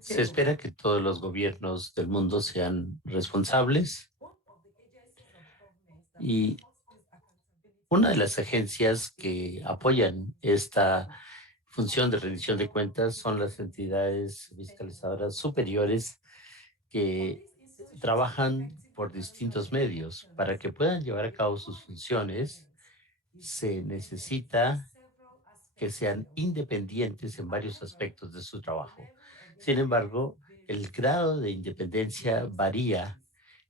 Se espera que todos los gobiernos del mundo sean responsables y una de las agencias que apoyan esta función de rendición de cuentas son las entidades fiscalizadoras superiores que trabajan por distintos medios. Para que puedan llevar a cabo sus funciones, se necesita que sean independientes en varios aspectos de su trabajo. Sin embargo, el grado de independencia varía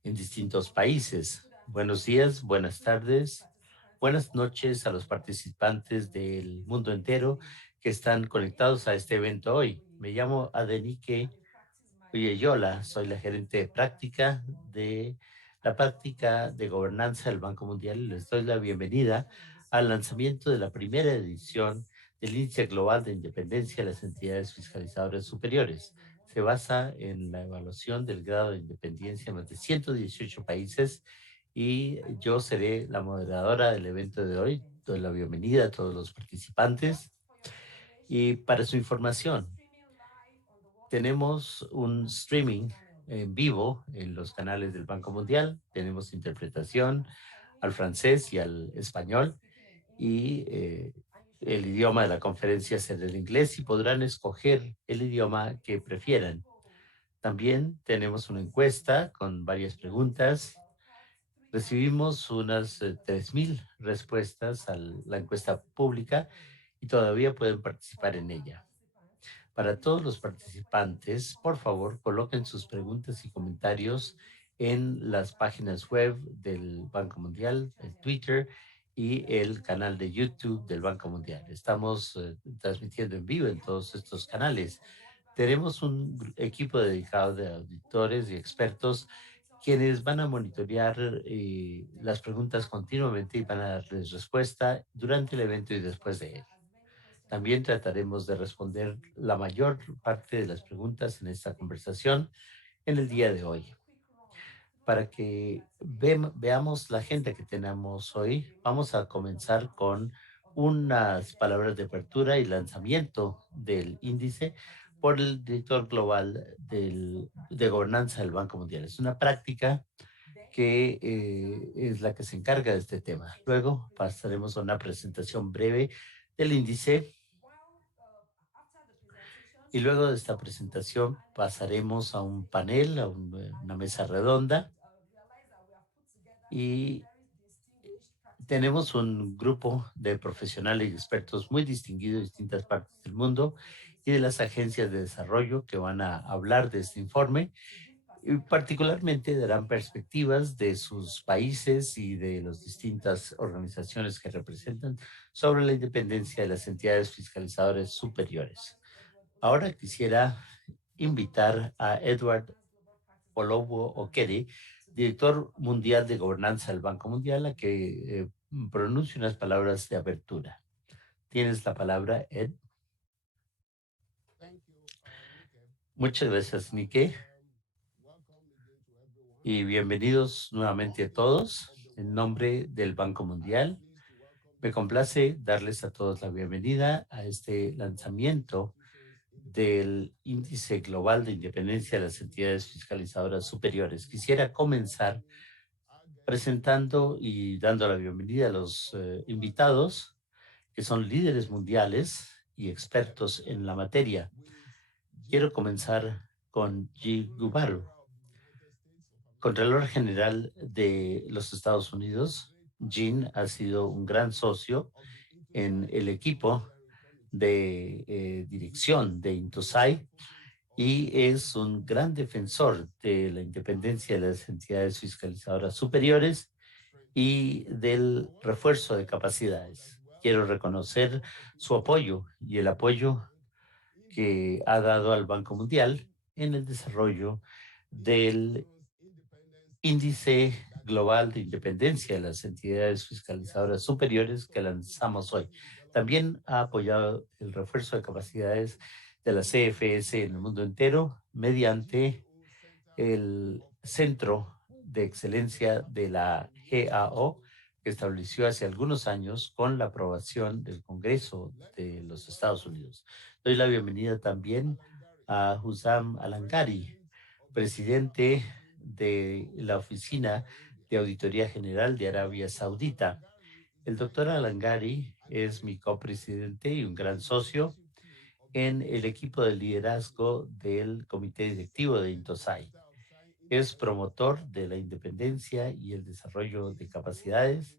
en distintos países. Buenos días, buenas tardes, buenas noches a los participantes del mundo entero que están conectados a este evento hoy. Me llamo Adenike Oyeyola, soy la gerente de práctica de la práctica de gobernanza del Banco Mundial y les doy la bienvenida al lanzamiento de la primera edición del Índice Global de Independencia de las Entidades Fiscalizadoras Superiores. Se basa en la evaluación del grado de independencia en más de 118 países y yo seré la moderadora del evento de hoy. Doy la bienvenida a todos los participantes y para su información, tenemos un streaming en vivo en los canales del Banco Mundial. Tenemos interpretación al francés y al español y el idioma de la conferencia será el inglés y podrán escoger el idioma que prefieran. También tenemos una encuesta con varias preguntas. Recibimos unas 3,000 respuestas a la encuesta pública y todavía pueden participar en ella. Para todos los participantes, por favor, coloquen sus preguntas y comentarios en las páginas web del Banco Mundial, el Twitter y el canal de YouTube del Banco Mundial. Estamos transmitiendo en vivo en todos estos canales. Tenemos un equipo dedicado de auditores y expertos quienes van a monitorear las preguntas continuamente y van a darles respuesta durante el evento y después de él. También trataremos de responder la mayor parte de las preguntas en esta conversación en el día de hoy. Para que veamos la agenda que tenemos hoy, vamos a comenzar con unas palabras de apertura y lanzamiento del índice por el director global de gobernanza del Banco Mundial. Es una práctica que es la que se encarga de este tema. Luego pasaremos a una presentación breve del índice. Y luego de esta presentación pasaremos a un panel, a una mesa redonda. Y tenemos un grupo de profesionales y expertos muy distinguidos de distintas partes del mundo y de las agencias de desarrollo que van a hablar de este informe y particularmente darán perspectivas de sus países y de las distintas organizaciones que representan sobre la independencia de las entidades fiscalizadoras superiores. Ahora quisiera invitar a Edward Olowo Okere, director mundial de gobernanza del Banco Mundial, a que pronuncie unas palabras de apertura. Tienes la palabra, Ed. Muchas gracias, Nike. Y bienvenidos nuevamente a todos en nombre del Banco Mundial. Me complace darles a todos la bienvenida a este lanzamiento del Índice Global de Independencia de las Entidades Fiscalizadoras Superiores. Quisiera comenzar presentando y dando la bienvenida a los invitados, que son líderes mundiales y expertos en la materia. Quiero comenzar con G. Gubaru, Contralor General de los Estados Unidos. Jean ha sido un gran socio en el equipo de dirección de Intosai y es un gran defensor de la independencia de las entidades fiscalizadoras superiores y del refuerzo de capacidades. Quiero reconocer su apoyo y el apoyo que ha dado al Banco Mundial en el desarrollo del Índice Global de Independencia de las Entidades Fiscalizadoras Superiores que lanzamos hoy. También ha apoyado el refuerzo de capacidades de la CFS en el mundo entero mediante el Centro de Excelencia de la GAO, que estableció hace algunos años con la aprobación del Congreso de los Estados Unidos. Doy la bienvenida también a Hussam Alangari, presidente de la Oficina de Auditoría General de Arabia Saudita. El doctor Alangari es mi copresidente y un gran socio en el equipo de liderazgo del comité directivo de Intosai. Es promotor de la independencia y el desarrollo de capacidades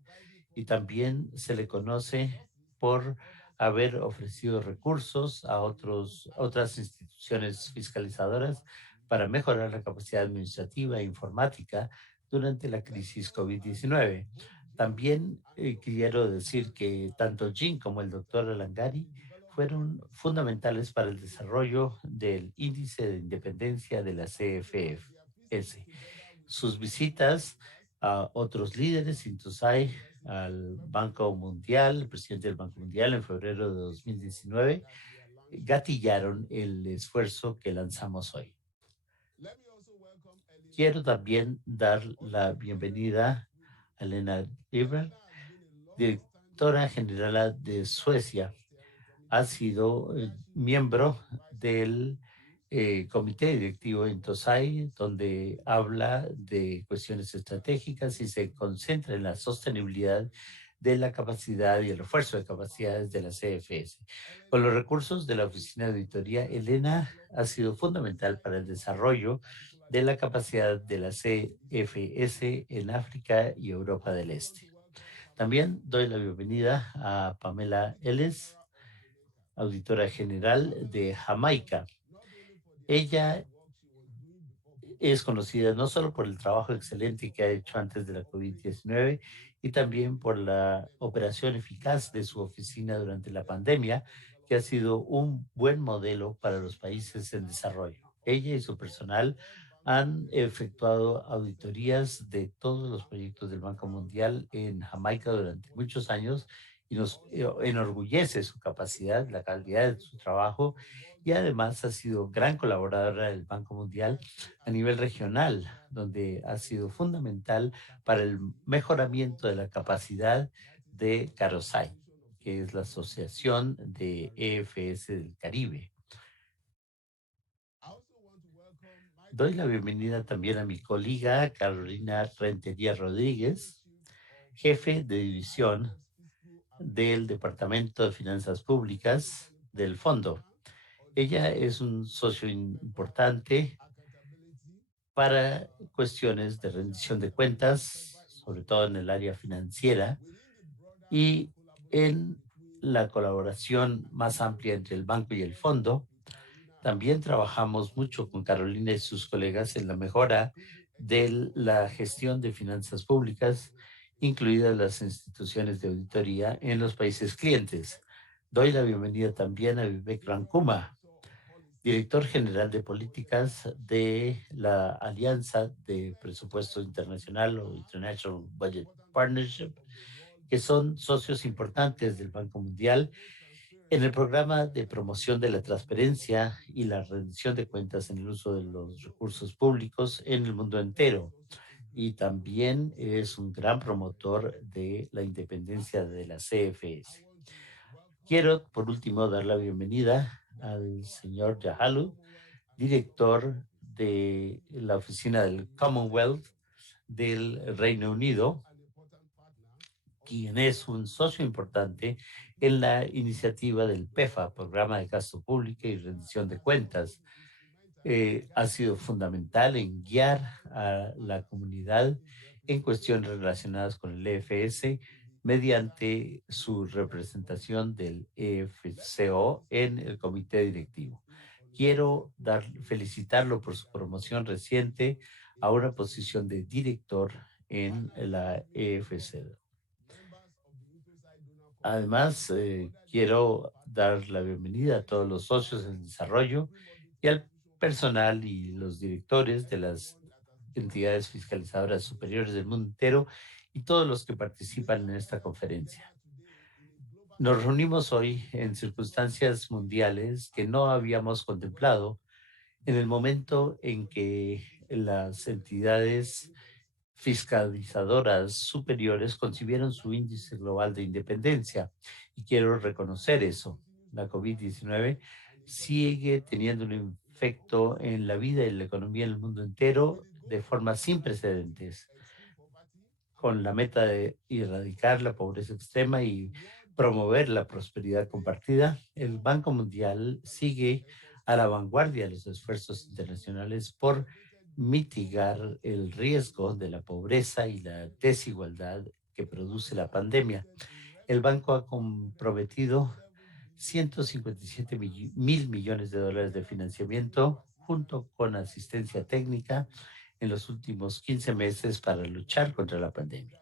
y también se le conoce por haber ofrecido recursos a otras instituciones fiscalizadoras para mejorar la capacidad administrativa e informática durante la crisis COVID-19. También quiero decir que tanto Jim como el doctor Alangari fueron fundamentales para el desarrollo del índice de independencia de la CFS. Sus visitas a otros líderes, Intosai, al Banco Mundial, el presidente del Banco Mundial en febrero de 2019, gatillaron el esfuerzo que lanzamos hoy. Quiero también dar la bienvenida a Lena Lieber, directora general de Suecia. Ha sido miembro del comité directivo en TOSAI, donde habla de cuestiones estratégicas y se concentra en la sostenibilidad de la capacidad y el refuerzo de capacidades de la CFS. Con los recursos de la Oficina de Auditoría, Elena ha sido fundamental para el desarrollo de la capacidad de la CFS en África y Europa del Este. También doy la bienvenida a Pamela Ellis, auditora general de Jamaica. Ella es conocida no solo por el trabajo excelente que ha hecho antes de la COVID-19 y también por la operación eficaz de su oficina durante la pandemia, que ha sido un buen modelo para los países en desarrollo. Ella y su personal han efectuado auditorías de todos los proyectos del Banco Mundial en Jamaica durante muchos años y nos enorgullece su capacidad, la calidad de su trabajo y además ha sido gran colaboradora del Banco Mundial a nivel regional, donde ha sido fundamental para el mejoramiento de la capacidad de CAROSAI, que es la Asociación de EFS del Caribe. Doy la bienvenida también a mi colega Carolina Rentería Rodríguez, jefe de división del Departamento de Finanzas Públicas del Fondo. Ella es un socio importante para cuestiones de rendición de cuentas, sobre todo en el área financiera, y en la colaboración más amplia entre el banco y el fondo. También trabajamos mucho con Carolina y sus colegas en la mejora de la gestión de finanzas públicas, incluidas las instituciones de auditoría en los países clientes. Doy la bienvenida también a Vivek Rankuma, director general de políticas de la Alianza de Presupuesto Internacional o International Budget Partnership, que son socios importantes del Banco Mundial en el programa de promoción de la transparencia y la rendición de cuentas en el uso de los recursos públicos en el mundo entero. Y también es un gran promotor de la independencia de la CFS. Quiero, por último, dar la bienvenida al señor Yahalu, director de la oficina del Commonwealth del Reino Unido, quien es un socio importante en la iniciativa del PEFA, Programa de Gasto Público y Rendición de Cuentas. Ha sido fundamental en guiar a la comunidad en cuestiones relacionadas con el EFS mediante su representación del EFCO en el comité directivo. Quiero felicitarlo por su promoción reciente a una posición de director en la EFCO. Además, quiero dar la bienvenida a todos los socios en desarrollo y al personal y los directores de las entidades fiscalizadoras superiores del mundo entero y todos los que participan en esta conferencia. Nos reunimos hoy en circunstancias mundiales que no habíamos contemplado en el momento en que las entidades fiscalizadoras superiores concibieron su índice global de independencia y quiero reconocer eso. La COVID-19 sigue teniendo un efecto en la vida y la economía en el mundo entero de forma sin precedentes, con la meta de erradicar la pobreza extrema y promover la prosperidad compartida. El Banco Mundial sigue a la vanguardia de los esfuerzos internacionales por mitigar el riesgo de la pobreza y la desigualdad que produce la pandemia. El banco ha comprometido 157 mil millones de dólares de financiamiento junto con asistencia técnica en los últimos 15 meses para luchar contra la pandemia.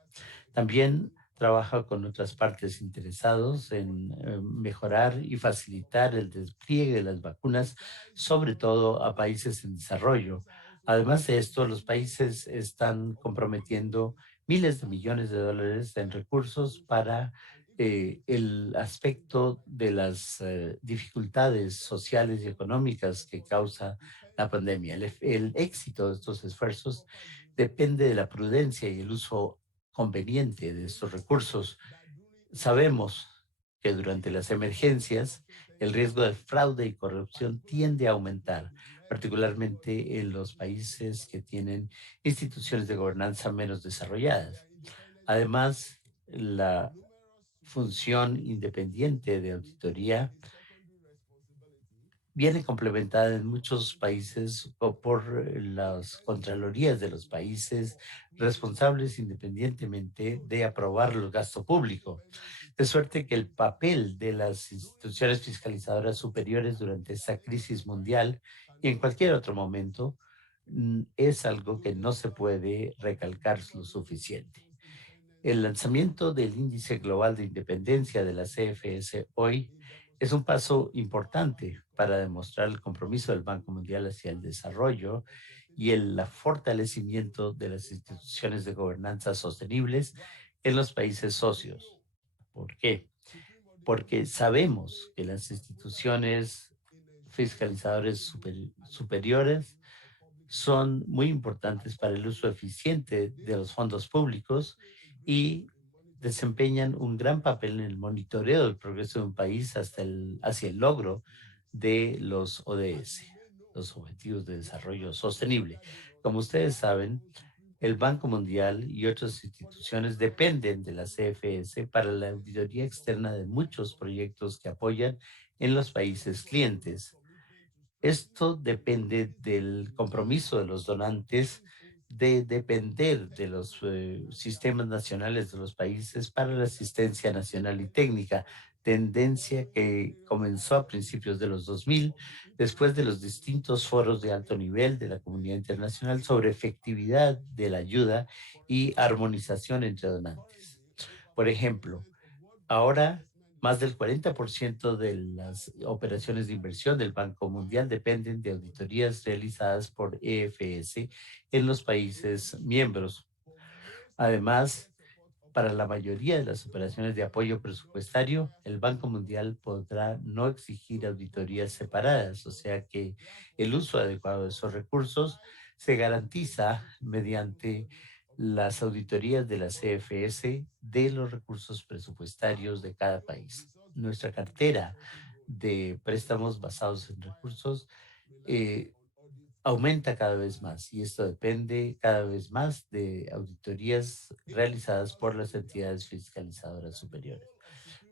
También trabaja con otras partes interesados en mejorar y facilitar el despliegue de las vacunas, sobre todo a países en desarrollo. Además de esto, los países están comprometiendo miles de millones de dólares en recursos para el aspecto de las dificultades sociales y económicas que causa la pandemia. El éxito de estos esfuerzos depende de la prudencia y el uso conveniente de estos recursos. Sabemos que durante las emergencias el riesgo de fraude y corrupción tiende a aumentar, particularmente en los países que tienen instituciones de gobernanza menos desarrolladas. Además, la función independiente de auditoría viene complementada en muchos países o por las contralorías de los países responsables independientemente de aprobar el gasto público. De suerte que el papel de las instituciones fiscalizadoras superiores durante esta crisis mundial y en cualquier otro momento es algo que no se puede recalcar lo suficiente. El lanzamiento del Índice Global de Independencia de la CFS hoy es un paso importante para demostrar el compromiso del Banco Mundial hacia el desarrollo y el fortalecimiento de las instituciones de gobernanza sostenibles en los países socios. ¿Por qué? Porque sabemos que las instituciones fiscalizadoras superiores son muy importantes para el uso eficiente de los fondos públicos y desempeñan un gran papel en el monitoreo del progreso de un país hacia el logro de los ODS, los Objetivos de Desarrollo Sostenible. Como ustedes saben, el Banco Mundial y otras instituciones dependen de la CFS para la auditoría externa de muchos proyectos que apoyan en los países clientes. Esto depende del compromiso de los donantes de depender de los sistemas nacionales de los países para la asistencia nacional y técnica, tendencia que comenzó a principios de los 2000, después de los distintos foros de alto nivel de la comunidad internacional sobre efectividad de la ayuda y armonización entre donantes. Por ejemplo, ahora, más del 40% de las operaciones de inversión del Banco Mundial dependen de auditorías realizadas por EFS en los países miembros. Además, para la mayoría de las operaciones de apoyo presupuestario, el Banco Mundial podrá no exigir auditorías separadas, o sea que el uso adecuado de esos recursos se garantiza mediante las auditorías de la CFS de los recursos presupuestarios de cada país. Nuestra cartera de préstamos basados en recursos eh, aumenta cada vez más y esto depende cada vez más de auditorías realizadas por las entidades fiscalizadoras superiores.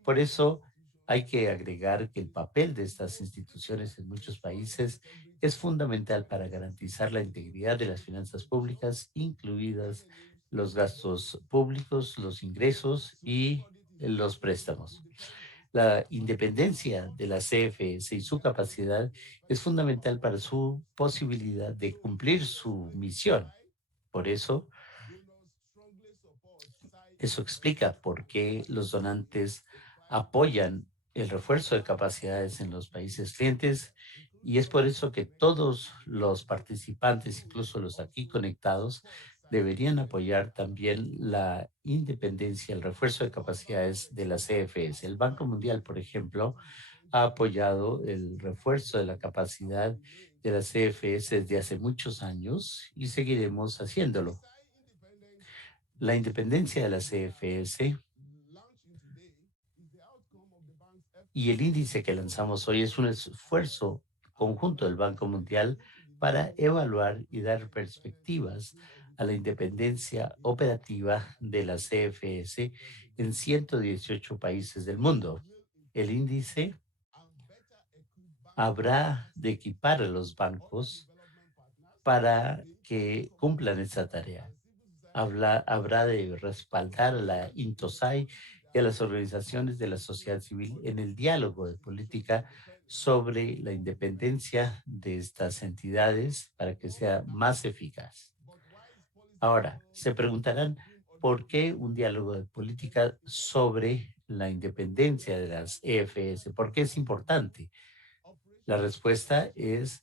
Por eso hay que agregar que el papel de estas instituciones en muchos países es fundamental para garantizar la integridad de las finanzas públicas, incluidas los gastos públicos, los ingresos y los préstamos. La independencia de la CFS y su capacidad es fundamental para su posibilidad de cumplir su misión. Por eso, eso explica por qué los donantes apoyan el refuerzo de capacidades en los países clientes y es por eso que todos los participantes, incluso los aquí conectados, deberían apoyar también la independencia, el refuerzo de capacidades de la CFS. El Banco Mundial, por ejemplo, ha apoyado el refuerzo de la capacidad de la CFS desde hace muchos años y seguiremos haciéndolo. La independencia de la CFS y el índice que lanzamos hoy es un esfuerzo conjunto del Banco Mundial para evaluar y dar perspectivas a la independencia operativa de la CFS en 118 países del mundo. El índice habrá de equipar a los bancos para que cumplan esa tarea. Habrá de respaldar a la INTOSAI y a las organizaciones de la sociedad civil en el diálogo de política sobre la independencia de estas entidades para que sea más eficaz. Ahora, se preguntarán por qué un diálogo de política sobre la independencia de las EFS, por qué es importante. La respuesta es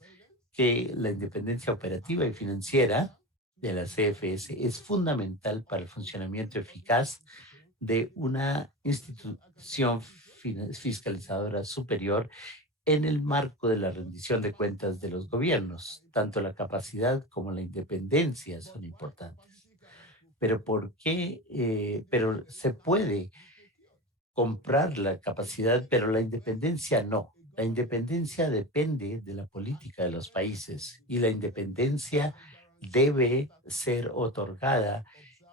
que la independencia operativa y financiera de la CFS es fundamental para el funcionamiento eficaz de una institución fiscalizadora superior en el marco de la rendición de cuentas de los gobiernos. Tanto la capacidad como la independencia son importantes. Pero ¿por qué? Pero se puede comprar la capacidad, pero la independencia no. La independencia depende de la política de los países y la independencia debe ser otorgada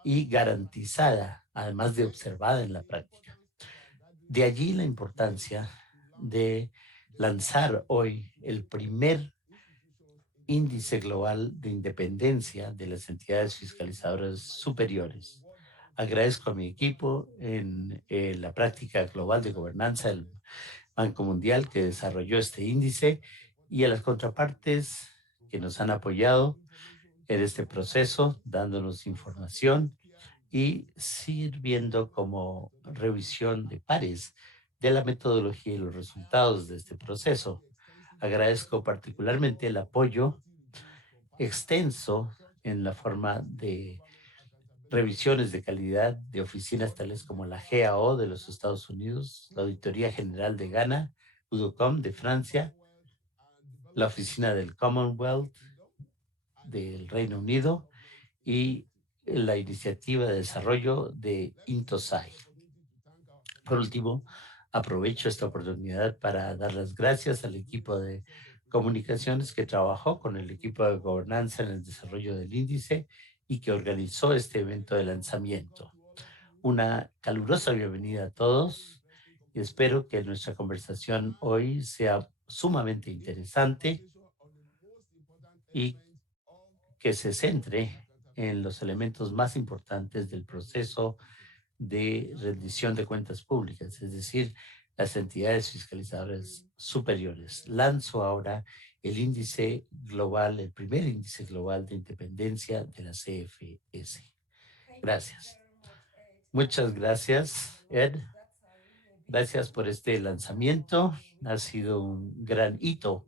y garantizada, además de observada en la práctica. De allí la importancia de lanzar hoy el primer índice global de independencia de las entidades fiscalizadoras superiores. Agradezco a mi equipo en la práctica global de gobernanza del Banco Mundial que desarrolló este índice y a las contrapartes que nos han apoyado en este proceso, dándonos información y sirviendo como revisión de pares de la metodología y los resultados de este proceso. Agradezco particularmente el apoyo extenso en la forma de revisiones de calidad de oficinas tales como la GAO de los Estados Unidos, la Auditoría General de Ghana, UDOCOM de Francia, la Oficina del Commonwealth del Reino Unido y la Iniciativa de Desarrollo de Intosai. Por último, aprovecho esta oportunidad para dar las gracias al equipo de comunicaciones que trabajó con el equipo de gobernanza en el desarrollo del índice y que organizó este evento de lanzamiento. Una calurosa bienvenida a todos y espero que nuestra conversación hoy sea sumamente interesante y que se centre en los elementos más importantes del proceso de rendición de cuentas públicas, es decir, las entidades fiscalizadoras superiores. Lanzo ahora el índice global, el primer índice global de independencia de la CFS. Gracias. Muchas gracias, Ed. Gracias por este lanzamiento. Ha sido un gran hito.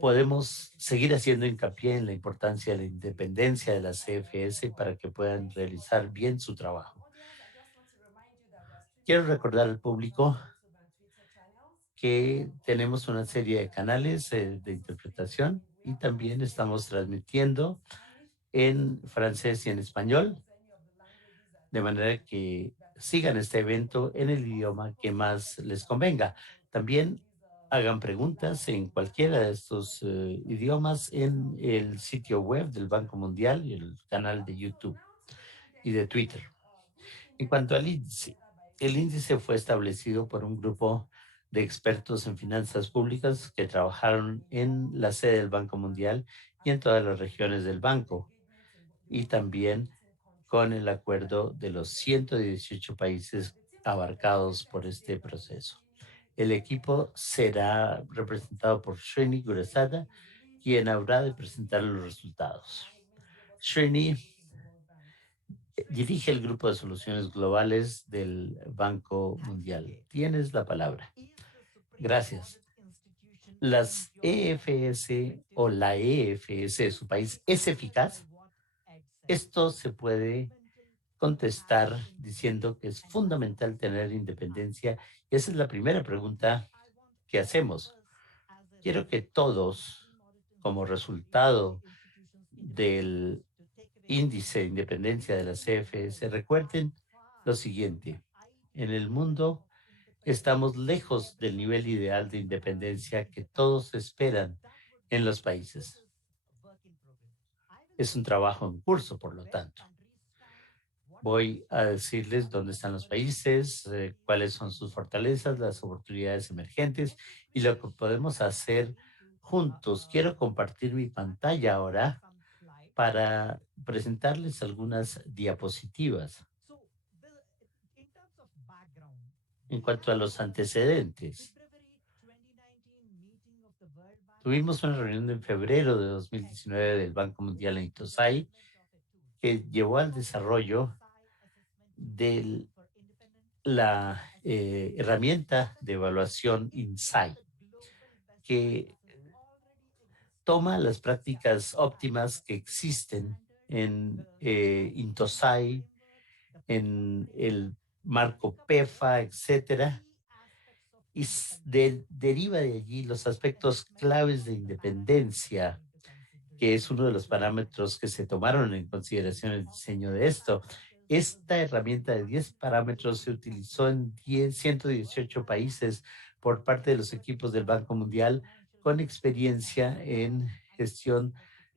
Podemos seguir haciendo hincapié en la importancia de la independencia de la CFS para que puedan realizar bien su trabajo. Quiero recordar al público que tenemos una serie de canales de interpretación y también estamos transmitiendo en francés y en español, de manera que sigan este evento en el idioma que más les convenga. También hagan preguntas en cualquiera de estos idiomas en el sitio web del Banco Mundial y el canal de YouTube y de Twitter. En cuanto al índice, el índice fue establecido por un grupo de expertos en finanzas públicas que trabajaron en la sede del Banco Mundial y en todas las regiones del banco, y también con el acuerdo de los 118 países abarcados por este proceso. El equipo será representado por Srini Gurasada, quien habrá de presentar los resultados. Srini dirige el grupo de soluciones globales del Banco Mundial. Tienes la palabra. Gracias. Las EFS o la EFS de su país es eficaz. Esto se puede contestar diciendo que es fundamental tener independencia. Esa es la primera pregunta que hacemos. Quiero que todos, como resultado del índice de independencia de la CFS, recuerden lo siguiente. En el mundo estamos lejos del nivel ideal de independencia que todos esperan en los países. Es un trabajo en curso, por lo tanto. Voy a decirles dónde están los países, cuáles son sus fortalezas, las oportunidades emergentes y lo que podemos hacer juntos. Quiero compartir mi pantalla ahora para presentarles algunas diapositivas. En cuanto a los antecedentes, tuvimos una reunión en febrero de 2019 del Banco Mundial en Tosai que llevó al desarrollo de la herramienta de evaluación INSAI, que toma las prácticas óptimas que existen en INTOSAI, en el marco PEFA, etcétera, y deriva de allí los aspectos claves de independencia, que es uno de los parámetros que se tomaron en consideración en el diseño de esto. Esta herramienta de 10 parámetros se utilizó en 118 países por parte de los equipos del Banco Mundial con experiencia en gestión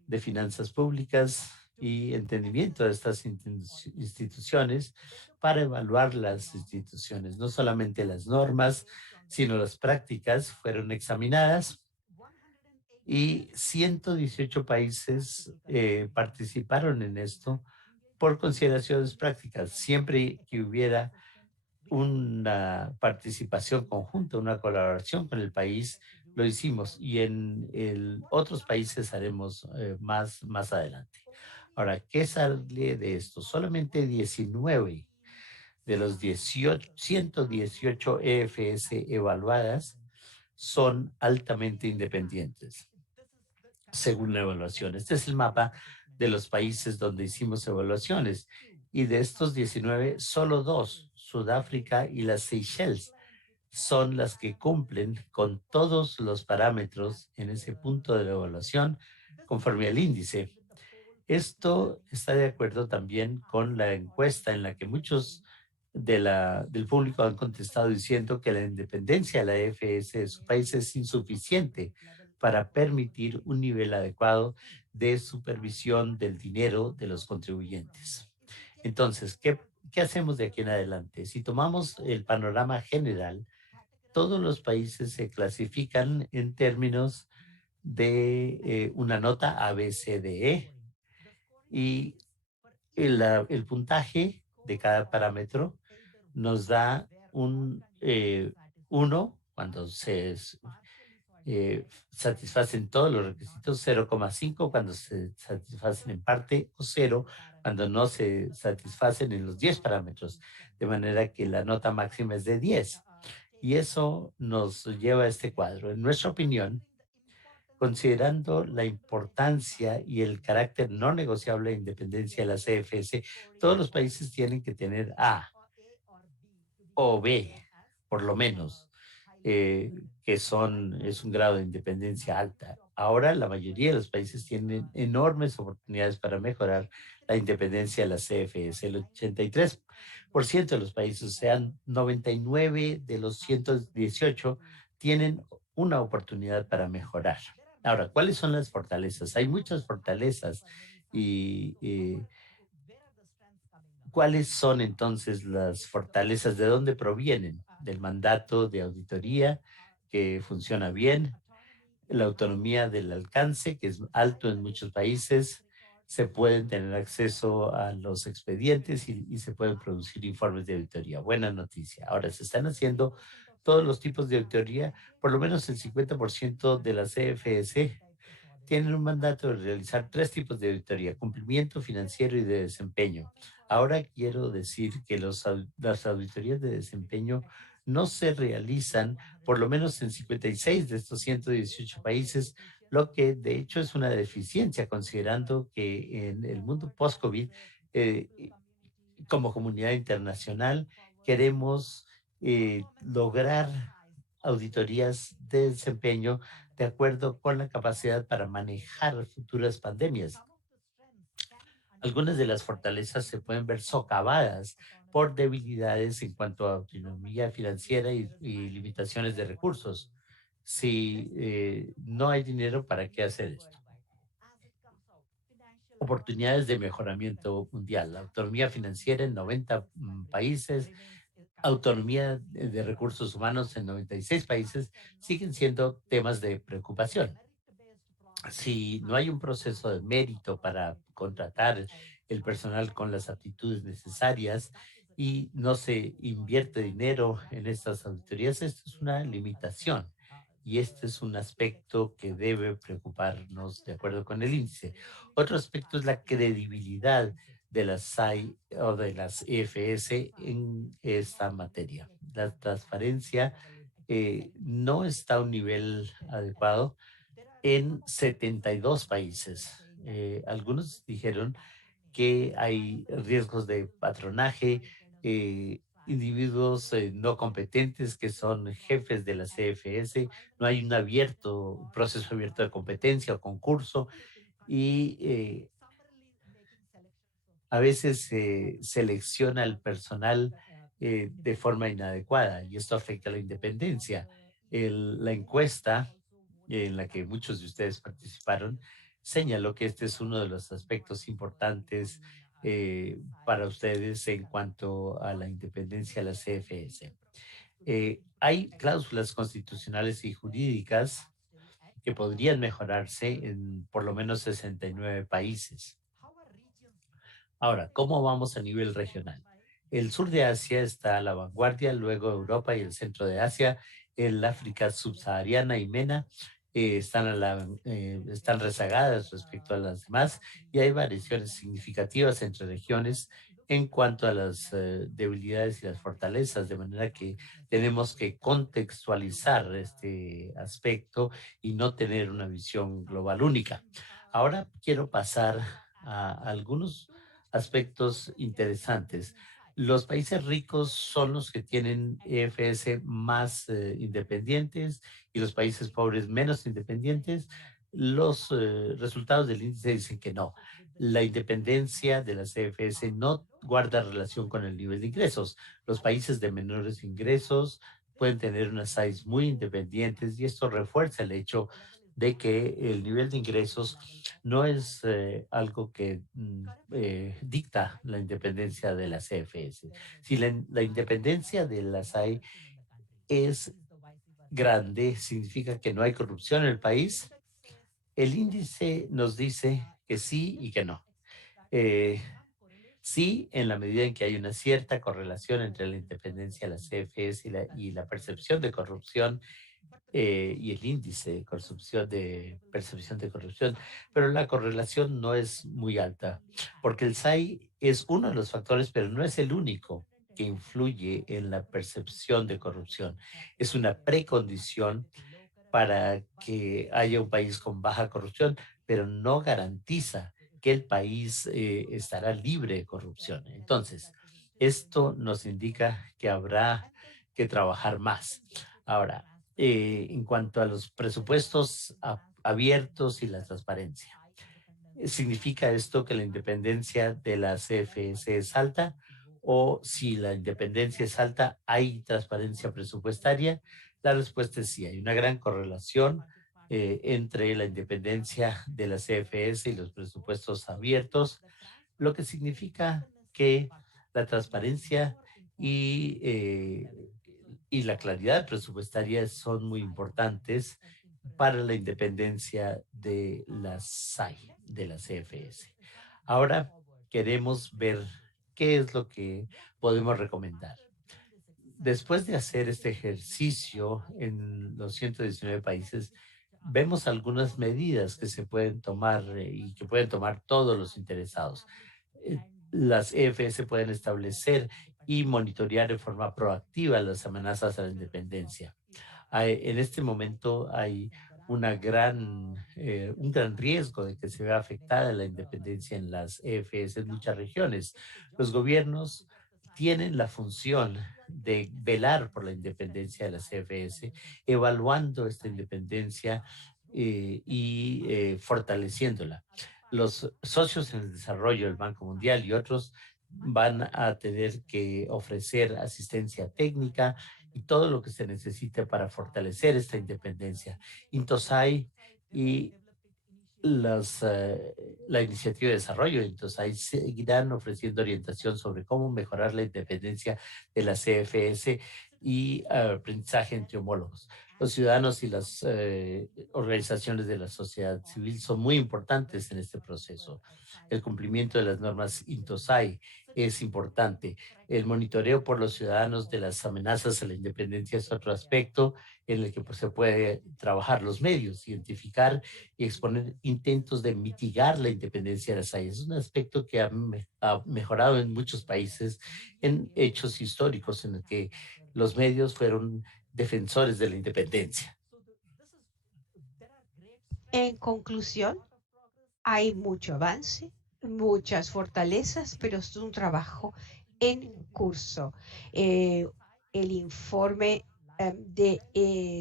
de finanzas públicas y entendimiento de estas instituciones para evaluar las instituciones. No solamente las normas, sino las prácticas fueron examinadas y 118 países participaron en esto por consideraciones prácticas. Siempre que hubiera una participación conjunta, una colaboración con el país, lo hicimos y en otros países haremos más adelante. Ahora, ¿qué sale de esto? Solamente 19 de los 118 EFS evaluadas son altamente independientes, según la evaluación. Este es el mapa de los países donde hicimos evaluaciones. Y de estos 19, solo dos, Sudáfrica y las Seychelles, son las que cumplen con todos los parámetros en ese punto de la evaluación conforme al índice. Esto está de acuerdo también con la encuesta en la que muchos del público han contestado diciendo que la independencia de la EFS de su país es insuficiente para permitir un nivel adecuado de supervisión del dinero de los contribuyentes. Entonces, ¿qué hacemos de aquí en adelante? Si tomamos el panorama general, todos los países se clasifican en términos de una nota A, B, C, D, E, y el puntaje de cada parámetro nos da un 1 cuando se satisfacen todos los requisitos, 0,5 cuando se satisfacen en parte o 0 cuando no se satisfacen en los 10 parámetros, de manera que la nota máxima es de 10. Y eso nos lleva a este cuadro. En nuestra opinión, considerando la importancia y el carácter no negociable de independencia de la CFS, todos los países tienen que tener A o B, por lo menos, es un grado de independencia alta. Ahora la mayoría de los países tienen enormes oportunidades para mejorar la independencia de la CFS. El 83% de los países, o sea, 99 de los 118, tienen una oportunidad para mejorar. Ahora, ¿cuáles son las fortalezas? Hay muchas fortalezas y ¿cuáles son entonces las fortalezas? ¿De dónde provienen? Del mandato de auditoría, que funciona bien, la autonomía del alcance, que es alto en muchos países, se pueden tener acceso a los expedientes y se pueden producir informes de auditoría. Buena noticia. Ahora se están haciendo todos los tipos de auditoría, por lo menos el 50% de la CFS tienen un mandato de realizar tres tipos de auditoría: cumplimiento, financiero y de desempeño. Ahora quiero decir que las auditorías de desempeño no se realizan, por lo menos en 56 de estos 118 países, lo que de hecho es una deficiencia, considerando que en el mundo post-COVID, eh, como comunidad internacional, queremos lograr auditorías de desempeño de acuerdo con la capacidad para manejar futuras pandemias. Algunas de las fortalezas se pueden ver socavadas por debilidades en cuanto a autonomía financiera y limitaciones de recursos. Si no hay dinero, ¿para qué hacer esto? Oportunidades de mejoramiento mundial, la autonomía financiera en 90 países, autonomía de recursos humanos en 96 países, siguen siendo temas de preocupación. Si no hay un proceso de mérito para contratar el personal con las aptitudes necesarias y no se invierte dinero en estas auditorías, esto es una limitación. Y este es un aspecto que debe preocuparnos de acuerdo con el índice. Otro aspecto es la credibilidad de las SAI o de las EFS en esta materia. La transparencia no está a un nivel adecuado en 72 países. Algunos dijeron que hay riesgos de patronaje, individuos no competentes que son jefes de la CFS, no hay un proceso abierto de competencia o concurso y a veces se selecciona el personal de forma inadecuada y esto afecta a la independencia. La encuesta en la que muchos de ustedes participaron señaló que este es uno de los aspectos importantes para ustedes en cuanto a la independencia de la CFS. Hay cláusulas constitucionales y jurídicas que podrían mejorarse en por lo menos 69 países. Ahora, ¿cómo vamos a nivel regional? El sur de Asia está a la vanguardia, luego Europa y el centro de Asia, el África subsahariana y MENA están rezagadas respecto a las demás y hay variaciones significativas entre regiones en cuanto a las debilidades y las fortalezas, de manera que tenemos que contextualizar este aspecto y no tener una visión global única. Ahora quiero pasar a algunos aspectos interesantes. Los países ricos son los que tienen EFS más independientes y los países pobres menos independientes. Los resultados del índice dicen que no. La independencia de las EFS no guarda relación con el nivel de ingresos. Los países de menores ingresos pueden tener unas SAIs muy independientes y esto refuerza el hecho de que el nivel de ingresos no es algo que dicta la independencia de la CFS. Si la independencia de la SAI es grande, significa que no hay corrupción en el país. El índice nos dice que sí y que no. Eh, sí, en la medida en que hay una cierta correlación entre la independencia de la CFS y la percepción de corrupción y el índice de percepción de corrupción, pero la correlación no es muy alta, porque el SAI es uno de los factores, pero no es el único que influye en la percepción de corrupción. Es una precondición para que haya un país con baja corrupción, pero no garantiza que el país estará libre de corrupción. Entonces, esto nos indica que habrá que trabajar más. Ahora, en cuanto a los presupuestos abiertos y la transparencia, ¿significa esto que la independencia de la CFS es alta? O si la independencia es alta, ¿hay transparencia presupuestaria? La respuesta es sí, hay una gran correlación entre la independencia de la CFS y los presupuestos abiertos, lo que significa que la transparencia y, eh, y la claridad presupuestaria son muy importantes para la independencia de la SAI, de la CFS. Ahora queremos ver qué es lo que podemos recomendar. Después de hacer este ejercicio en los 119 países, vemos algunas medidas que se pueden tomar y que pueden tomar todos los interesados. Las EFS pueden establecer y monitorear de forma proactiva las amenazas a la independencia. En este momento hay un gran riesgo de que se vea afectada la independencia en las EFS en muchas regiones. Los gobiernos tienen la función de velar por la independencia de las EFS, evaluando esta independencia y fortaleciéndola. los socios en el desarrollo del Banco Mundial y otros van a tener que ofrecer asistencia técnica y todo lo que se necesite para fortalecer esta independencia. Intosai y la iniciativa de desarrollo, entonces ahí seguirán ofreciendo orientación sobre cómo mejorar la independencia de la CFS y aprendizaje entre homólogos. Los ciudadanos y las organizaciones de la sociedad civil son muy importantes en este proceso. El cumplimiento de las normas INTOSAI es importante. El monitoreo por los ciudadanos de las amenazas a la independencia es otro aspecto en el que pues, se puede trabajar los medios, identificar y exponer intentos de mitigar la independencia de las SAI. Es un aspecto que ha mejorado en muchos países en hechos históricos en el que los medios fueron defensores de la independencia. En conclusión, hay mucho avance, muchas fortalezas, pero es un trabajo en curso. El informe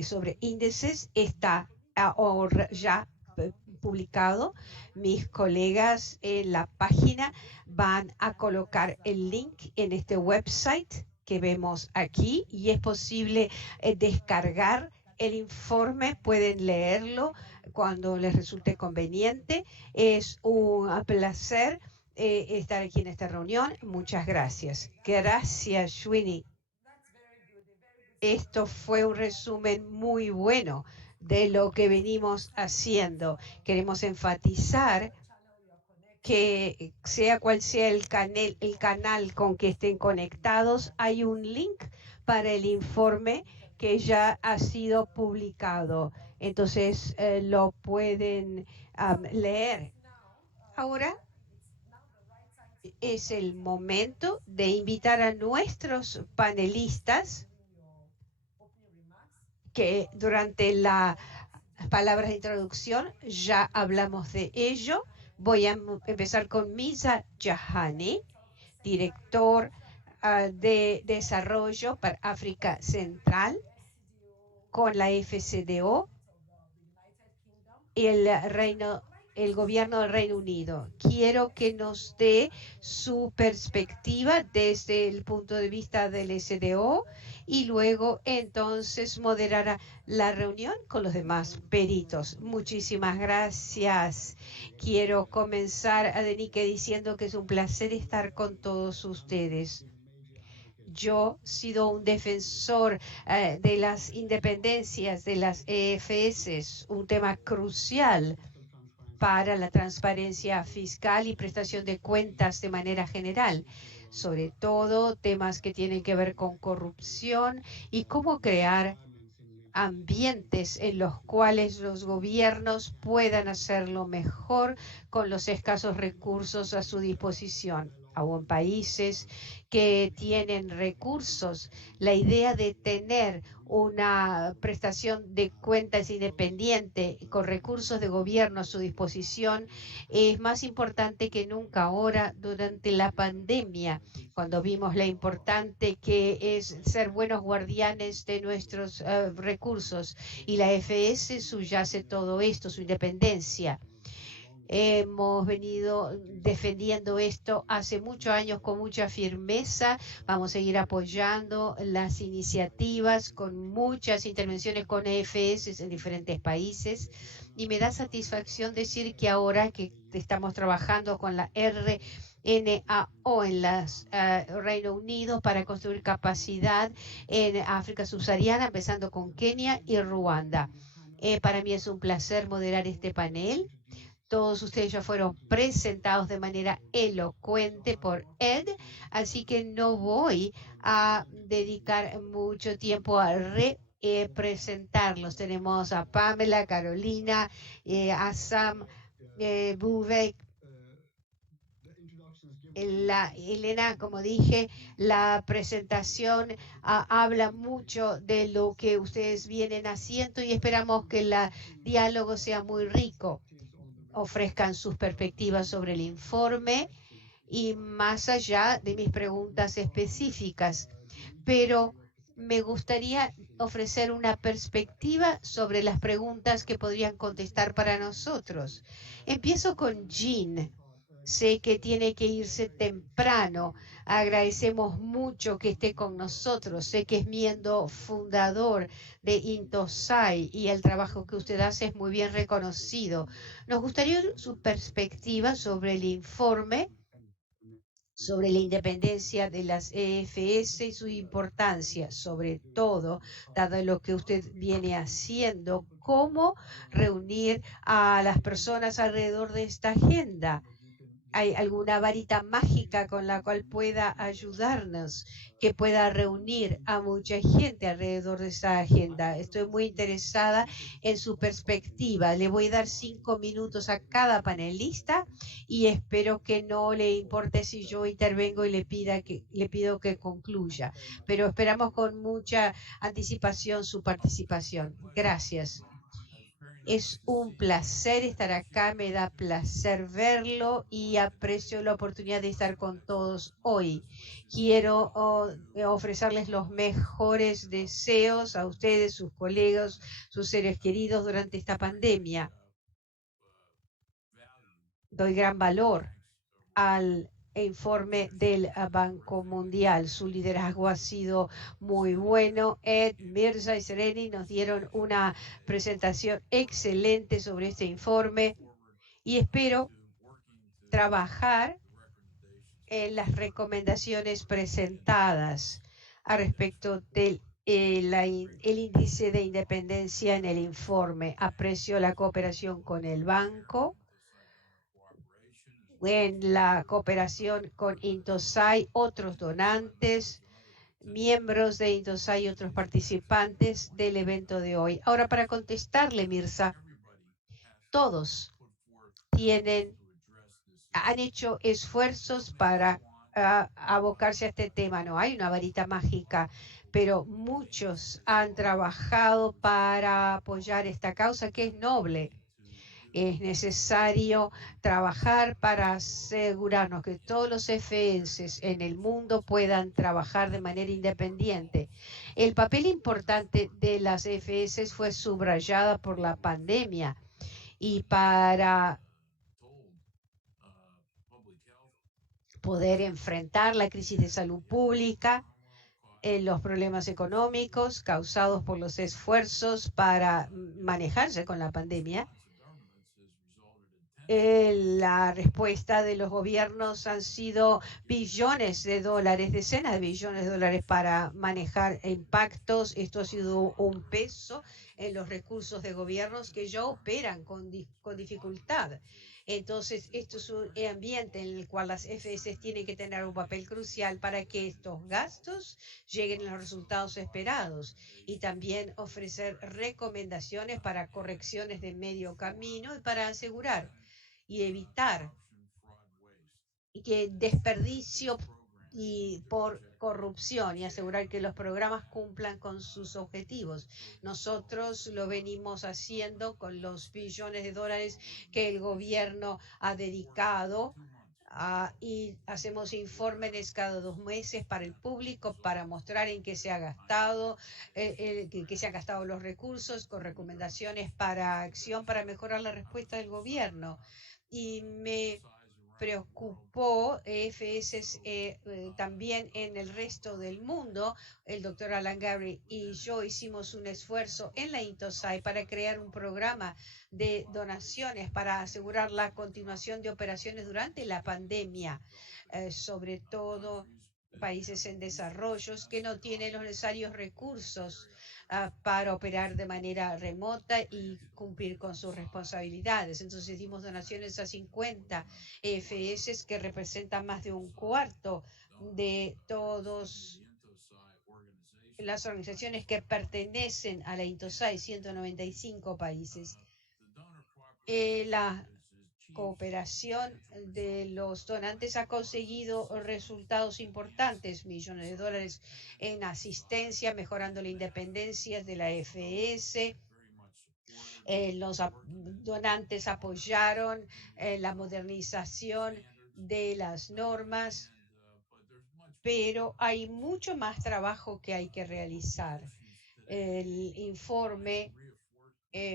sobre índices está ahora ya publicado. Mis colegas en la página van a colocar el link en este website que vemos aquí y es posible descargar el informe, pueden leerlo cuando les resulte conveniente. Es un placer estar aquí en esta reunión. Muchas gracias. Gracias, Shwini. Esto fue un resumen muy bueno de lo que venimos haciendo. Queremos enfatizar que sea cual sea el canal con que estén conectados, hay un link para el informe que ya ha sido publicado. Entonces lo pueden leer. Ahora es el momento de invitar a nuestros panelistas que durante las palabras de introducción ya hablamos de ello. Voy a empezar con Misa Jahani, director de desarrollo para África Central con la FCDO y el gobierno del Reino Unido. Quiero que nos dé su perspectiva desde el punto de vista del SDO y luego entonces moderará la reunión con los demás peritos. Muchísimas gracias. Quiero comenzar, Adenique, diciendo que es un placer estar con todos ustedes. Yo he sido un defensor de las independencias de las EFS, un tema crucial para la transparencia fiscal y prestación de cuentas de manera general, sobre todo temas que tienen que ver con corrupción y cómo crear ambientes en los cuales los gobiernos puedan hacerlo mejor con los escasos recursos a su disposición. Aún países que tienen recursos, la idea de tener una prestación de cuentas independiente con recursos de gobierno a su disposición es más importante que nunca ahora durante la pandemia, cuando vimos la importante que es ser buenos guardianes de nuestros recursos, y la FS subyace todo esto, su independencia. Hemos venido defendiendo esto hace muchos años con mucha firmeza. Vamos a seguir apoyando las iniciativas con muchas intervenciones con EFS en diferentes países. Y me da satisfacción decir que ahora que estamos trabajando con la RNAO en Reino Unido para construir capacidad en África subsahariana, empezando con Kenia y Ruanda. Para mí es un placer moderar este panel. Todos ustedes ya fueron presentados de manera elocuente por Ed, así que no voy a dedicar mucho tiempo a presentarlos. Tenemos a Pamela, Carolina, a Sam, Buvek, Elena, como dije, la presentación habla mucho de lo que ustedes vienen haciendo y esperamos que el diálogo sea muy rico. Ofrezcan sus perspectivas sobre el informe y más allá de mis preguntas específicas. Pero me gustaría ofrecer una perspectiva sobre las preguntas que podrían contestar para nosotros. Empiezo con Jean. Sé que tiene que irse temprano. Agradecemos mucho que esté con nosotros. Sé que es miembro fundador de Intosai y el trabajo que usted hace es muy bien reconocido. Nos gustaría su perspectiva sobre el informe sobre la independencia de las EFS y su importancia, sobre todo, dado lo que usted viene haciendo, cómo reunir a las personas alrededor de esta agenda. ¿Hay alguna varita mágica con la cual pueda ayudarnos, que pueda reunir a mucha gente alrededor de esta agenda? Estoy muy interesada en su perspectiva. Le voy a dar 5 minutos a cada panelista y espero que no le importe si yo intervengo y le pido que concluya. Pero esperamos con mucha anticipación su participación. Gracias. Es un placer estar acá, me da placer verlo y aprecio la oportunidad de estar con todos hoy. Quiero ofrecerles los mejores deseos a ustedes, sus colegas, sus seres queridos durante esta pandemia. Doy gran valor al informe del Banco Mundial. Su liderazgo ha sido muy bueno. Ed, Mirza y Sereni nos dieron una presentación excelente sobre este informe y espero trabajar en las recomendaciones presentadas a respecto del el índice de independencia en el informe. Aprecio la cooperación con el banco, en la cooperación con Intosai, otros donantes, miembros de Intosai y otros participantes del evento de hoy. Ahora, para contestarle, Mirza, todos han hecho esfuerzos para abocarse a este tema. No hay una varita mágica, pero muchos han trabajado para apoyar esta causa que es noble. Es necesario trabajar para asegurarnos que todos los FS en el mundo puedan trabajar de manera independiente. El papel importante de las FS fue subrayada por la pandemia y para poder enfrentar la crisis de salud pública, los problemas económicos causados por los esfuerzos para manejarse con la pandemia. La respuesta de los gobiernos han sido billones de dólares, decenas de billones de dólares para manejar impactos. Esto ha sido un peso en los recursos de gobiernos que ya operan con dificultad. Entonces, esto es un ambiente en el cual las FS tienen que tener un papel crucial para que estos gastos lleguen a los resultados esperados y también ofrecer recomendaciones para correcciones de medio camino y para asegurar y evitar que desperdicio y por corrupción y asegurar que los programas cumplan con sus objetivos. Nosotros lo venimos haciendo con los billones de dólares que el gobierno ha dedicado y hacemos informes cada 2 meses para el público para mostrar en qué se ha gastado, que se han gastado los recursos con recomendaciones para acción para mejorar la respuesta del gobierno. Y me preocupó EFS también en el resto del mundo. El doctor Alan Gary y yo hicimos un esfuerzo en la Intosai para crear un programa de donaciones para asegurar la continuación de operaciones durante la pandemia, sobre todo países en desarrollo que no tienen los necesarios recursos para operar de manera remota y cumplir con sus responsabilidades. Entonces dimos donaciones a 50 EFS que representan más de un cuarto de todas las organizaciones que pertenecen a la Intosai, 195 países. La cooperación de los donantes ha conseguido resultados importantes, millones de dólares en asistencia, mejorando la independencia de la FS. Los donantes apoyaron la modernización de las normas, pero hay mucho más trabajo que hay que realizar. El informe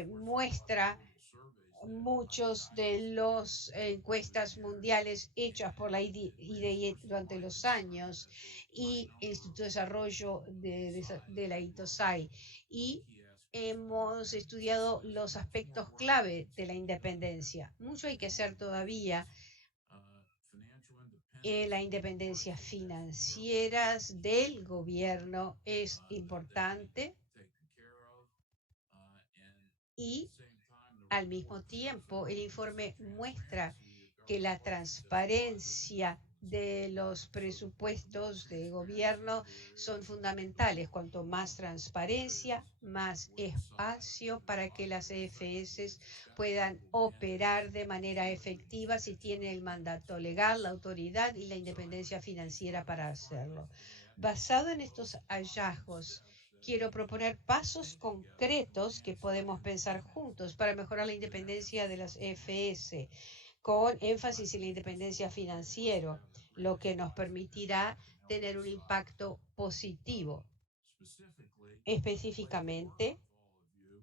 muestra muchos de las encuestas mundiales hechas por la IDE durante los años y el Instituto de Desarrollo de la ITOSAI. Y hemos estudiado los aspectos clave de la independencia. Mucho hay que hacer todavía. La independencia financiera del gobierno es importante y al mismo tiempo el informe muestra que la transparencia de los presupuestos de gobierno son fundamentales. Cuanto más transparencia, más espacio para que las EFS puedan operar de manera efectiva si tienen el mandato legal, la autoridad y la independencia financiera para hacerlo. Basado en estos hallazgos, quiero proponer pasos concretos que podemos pensar juntos para mejorar la independencia de las EFS, con énfasis en la independencia financiera, lo que nos permitirá tener un impacto positivo. Específicamente,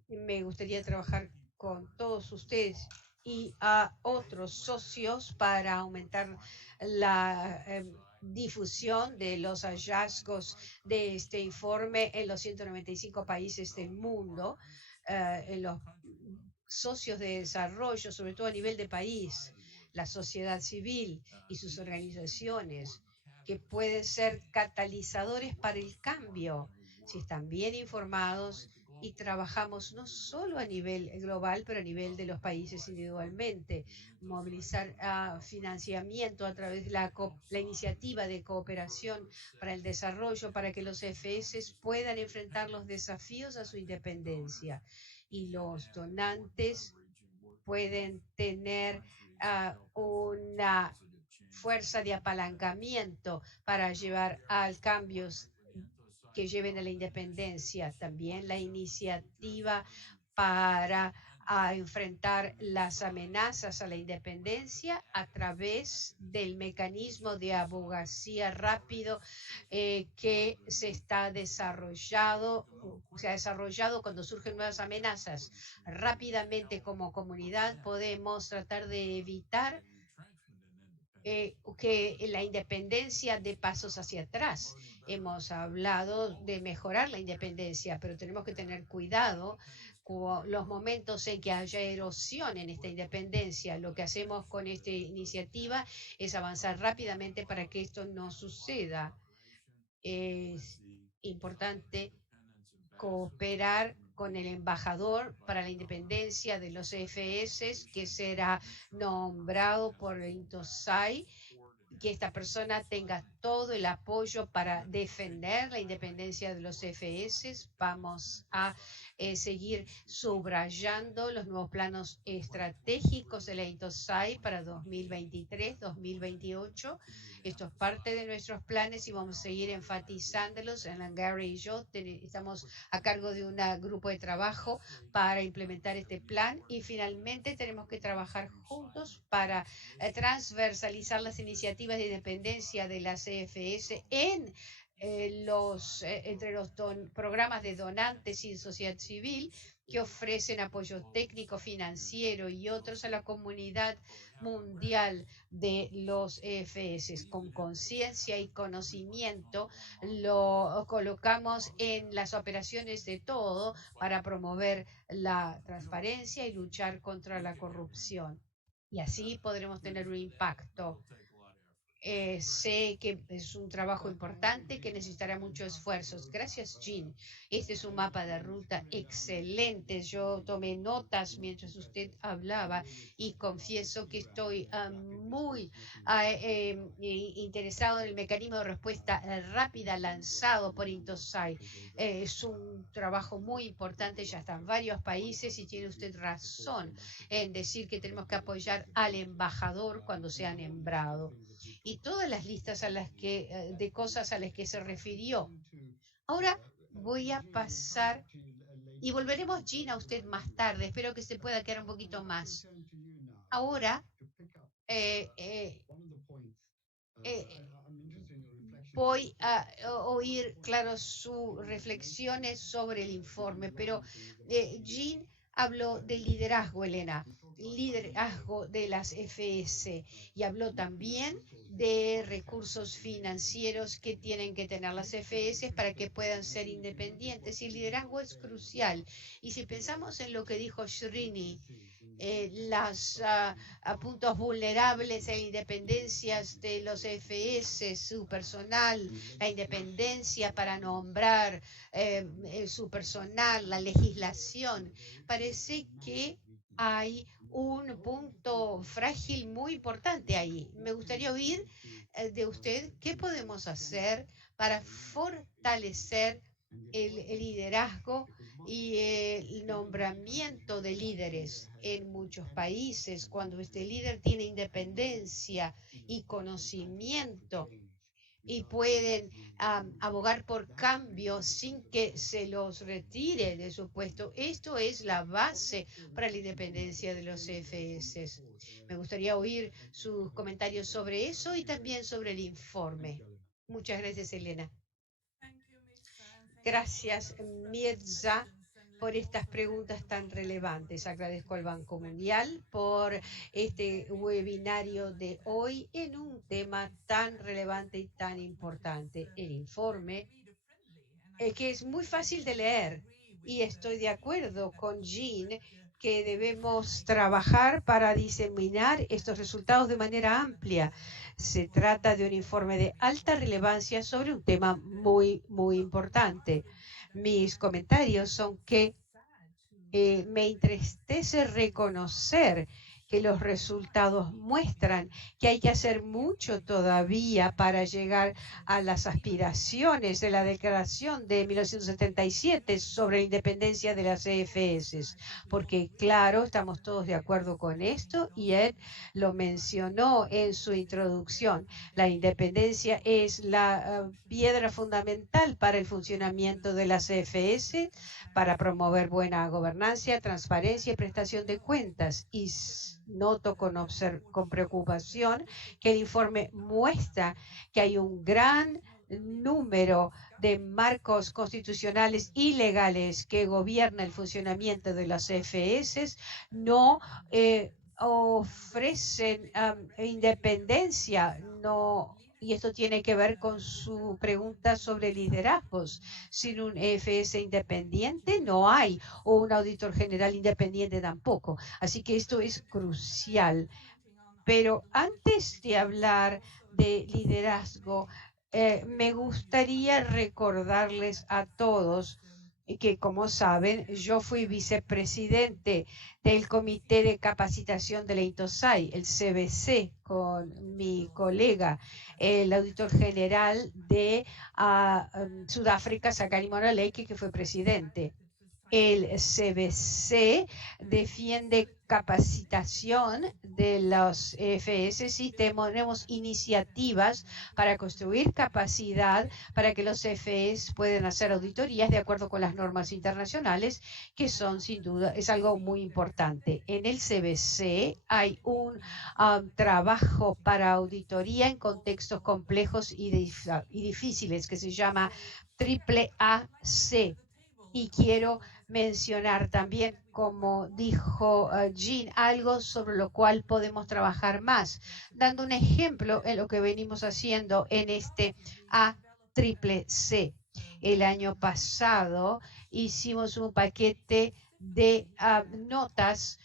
me gustaría trabajar con todos ustedes y a otros socios para aumentar la difusión de los hallazgos de este informe en los 195 países del mundo, en los socios de desarrollo, sobre todo a nivel de país, la sociedad civil y sus organizaciones, que pueden ser catalizadores para el cambio si están bien informados y trabajamos no solo a nivel global, pero a nivel de los países individualmente. Movilizar financiamiento a través de la iniciativa de cooperación para el desarrollo, para que los FS puedan enfrentar los desafíos a su independencia. Y los donantes pueden tener una fuerza de apalancamiento para llevar al cambios que lleven a la independencia. También la iniciativa para enfrentar las amenazas a la independencia a través del mecanismo de abogacía rápido que se ha desarrollado cuando surgen nuevas amenazas. Rápidamente como comunidad podemos tratar de evitar que la independencia dé pasos hacia atrás. Hemos hablado de mejorar la independencia, pero tenemos que tener cuidado con los momentos en que haya erosión en esta independencia. Lo que hacemos con esta iniciativa es avanzar rápidamente para que esto no suceda. Es importante cooperar con el embajador para la independencia de los EFS, que será nombrado por el INTOSAI, que esta persona tenga todo el apoyo para defender la independencia de los FS. Vamos a seguir subrayando los nuevos planos estratégicos de la INTOSAI para 2023-2028. Esto es parte de nuestros planes y vamos a seguir enfatizándolos. En Gary y yo estamos a cargo de un grupo de trabajo para implementar este plan y finalmente tenemos que trabajar juntos para transversalizar las iniciativas de independencia de la CFS entre los programas de donantes y sociedad civil que ofrecen apoyo técnico, financiero y otros a la comunidad mundial de los EFS. Con conciencia y conocimiento lo colocamos en las operaciones de todo para promover la transparencia y luchar contra la corrupción. Y así podremos tener un impacto. Sé que es un trabajo importante que necesitará muchos esfuerzos. Gracias, Jean. Este es un mapa de ruta excelente. Yo tomé notas mientras usted hablaba y confieso que estoy muy interesado en el mecanismo de respuesta rápida lanzado por Intosai. Es un trabajo muy importante, ya están varios países y tiene usted razón en decir que tenemos que apoyar al embajador cuando sea nombrado y todas las listas de cosas a las que se refirió. Ahora voy a pasar y volveremos, Gina, a usted más tarde. Espero que se pueda quedar un poquito más. Ahora, eh, eh, eh, voy a oír, claro, sus reflexiones sobre el informe, pero Jean habló del liderazgo, Elena, liderazgo de las FS, y habló también de recursos financieros que tienen que tener las FS para que puedan ser independientes. Y el liderazgo es crucial. Y si pensamos en lo que dijo Srini, los puntos vulnerables e independencias de los FS, su personal, la independencia para nombrar su personal, la legislación. Parece que hay un punto frágil muy importante ahí. Me gustaría oír de usted qué podemos hacer para fortalecer el liderazgo y el nombramiento de líderes en muchos países. Cuando este líder tiene independencia y conocimiento y pueden abogar por cambio sin que se los retire de su puesto. Esto es la base para la independencia de los FS. Me gustaría oír sus comentarios sobre eso y también sobre el informe. Muchas gracias, Elena. Gracias, Mirza, por estas preguntas tan relevantes. Agradezco al Banco Mundial por este webinario de hoy en un tema tan relevante y tan importante. El informe, que es muy fácil de leer, y estoy de acuerdo con Jean que debemos trabajar para diseminar estos resultados de manera amplia. Se trata de un informe de alta relevancia sobre un tema muy, muy importante. Mis comentarios son que me entristece reconocer que los resultados muestran que hay que hacer mucho todavía para llegar a las aspiraciones de la Declaración de 1977 sobre la independencia de las EFS, porque claro, estamos todos de acuerdo con esto y Ed lo mencionó en su introducción. La independencia es la piedra fundamental para el funcionamiento de las EFS, para promover buena gobernanza, transparencia y prestación de cuentas. Y noto con preocupación que el informe muestra que hay un gran número de marcos constitucionales y legales que gobiernan el funcionamiento de las EFS, no ofrecen independencia, no. Y esto tiene que ver con su pregunta sobre liderazgos. Sin un EFS independiente no hay, o un auditor general independiente tampoco. Así que esto es crucial. Pero antes de hablar de liderazgo, me gustaría recordarles a todos que, como saben, yo fui vicepresidente del Comité de Capacitación de la INTOSAI, el CBC, con mi colega, el auditor general de Sudáfrica, Sakari Moraleke, que fue presidente. El CBC defiende capacitación de los EFS y tenemos iniciativas para construir capacidad para que los EFS puedan hacer auditorías de acuerdo con las normas internacionales, que son sin duda, es algo muy importante. En el CBC hay un trabajo para auditoría en contextos complejos y difíciles que se llama AAAC. Y quiero mencionar también, como dijo Jean, algo sobre lo cual podemos trabajar más, dando un ejemplo en lo que venimos haciendo en este ACCC. El año pasado hicimos un paquete de notas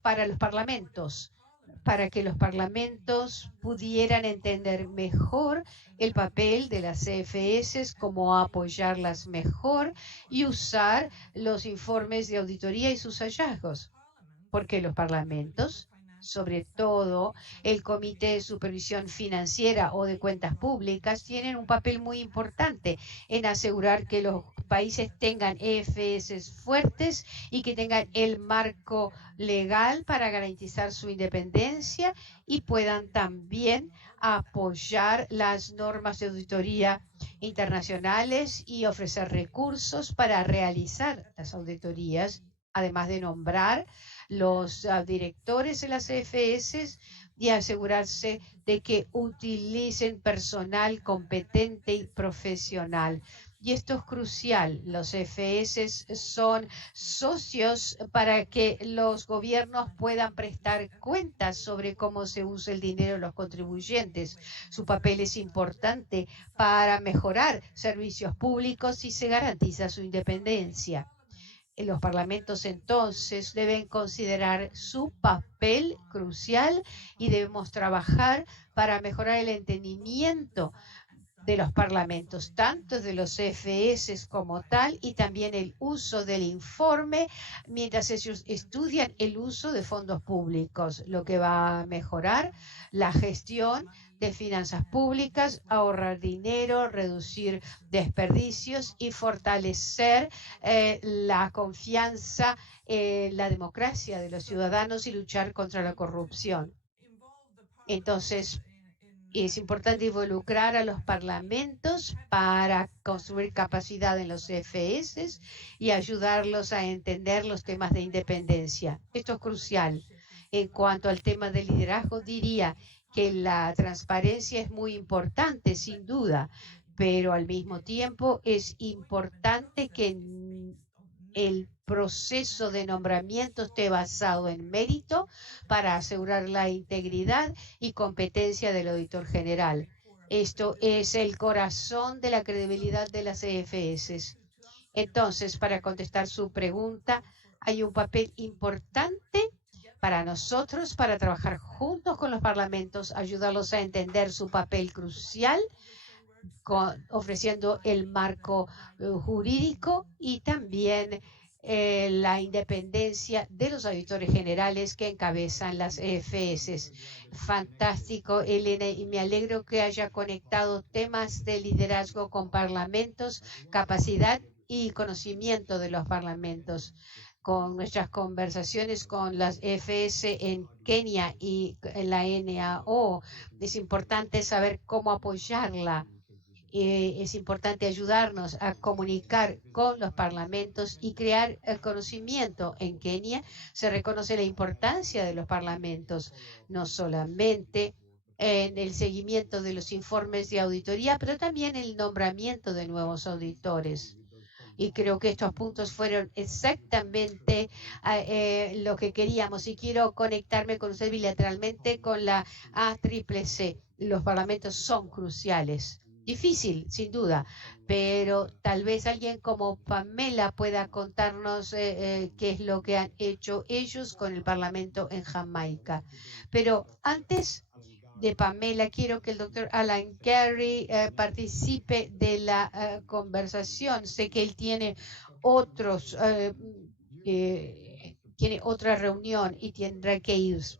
para los parlamentos, para que los parlamentos pudieran entender mejor el papel de las CFS, cómo apoyarlas mejor y usar los informes de auditoría y sus hallazgos. Porque los parlamentos, sobre todo el Comité de Supervisión Financiera o de Cuentas Públicas, tienen un papel muy importante en asegurar que los países tengan EFS fuertes y que tengan el marco legal para garantizar su independencia y puedan también apoyar las normas de auditoría internacionales y ofrecer recursos para realizar las auditorías, además de nombrar los directores de las EFS y asegurarse de que utilicen personal competente y profesional. Y esto es crucial. Los FS son socios para que los gobiernos puedan prestar cuentas sobre cómo se usa el dinero de los contribuyentes. Su papel es importante para mejorar servicios públicos y se garantiza su independencia. Los parlamentos entonces deben considerar su papel crucial y debemos trabajar para mejorar el entendimiento de los parlamentos, tanto de los FS como tal, y también el uso del informe mientras ellos estudian el uso de fondos públicos, lo que va a mejorar la gestión de finanzas públicas, ahorrar dinero, reducir desperdicios y fortalecer la confianza en la democracia de los ciudadanos y luchar contra la corrupción. Entonces, es importante involucrar a los parlamentos para construir capacidad en los FS y ayudarlos a entender los temas de independencia. Esto es crucial. En cuanto al tema del liderazgo, diría que la transparencia es muy importante, sin duda, pero al mismo tiempo es importante que el proceso de nombramiento esté basado en mérito para asegurar la integridad y competencia del auditor general. Esto es el corazón de la credibilidad de las EFS. Entonces, para contestar su pregunta, hay un papel importante para nosotros, para trabajar juntos con los parlamentos, ayudarlos a entender su papel crucial, ofreciendo el marco jurídico y también la independencia de los auditores generales que encabezan las EFS. Fantástico, Elena, y me alegro que haya conectado temas de liderazgo con parlamentos, capacidad y conocimiento de los parlamentos. Con nuestras conversaciones con las EFS en Kenia y en la NAO, es importante saber cómo apoyarla. Es importante ayudarnos a comunicar con los parlamentos y crear el conocimiento. En Kenia se reconoce la importancia de los parlamentos, no solamente en el seguimiento de los informes de auditoría, pero también el nombramiento de nuevos auditores. Y creo que estos puntos fueron exactamente lo que queríamos. Y quiero conectarme con usted bilateralmente con la ACCC. Los parlamentos son cruciales. Difícil, sin duda, pero tal vez alguien como Pamela pueda contarnos qué es lo que han hecho ellos con el Parlamento en Jamaica. Pero antes de Pamela, quiero que el doctor Alan Carey participe de la conversación. Sé que él tiene tiene otra reunión y tendrá que irse.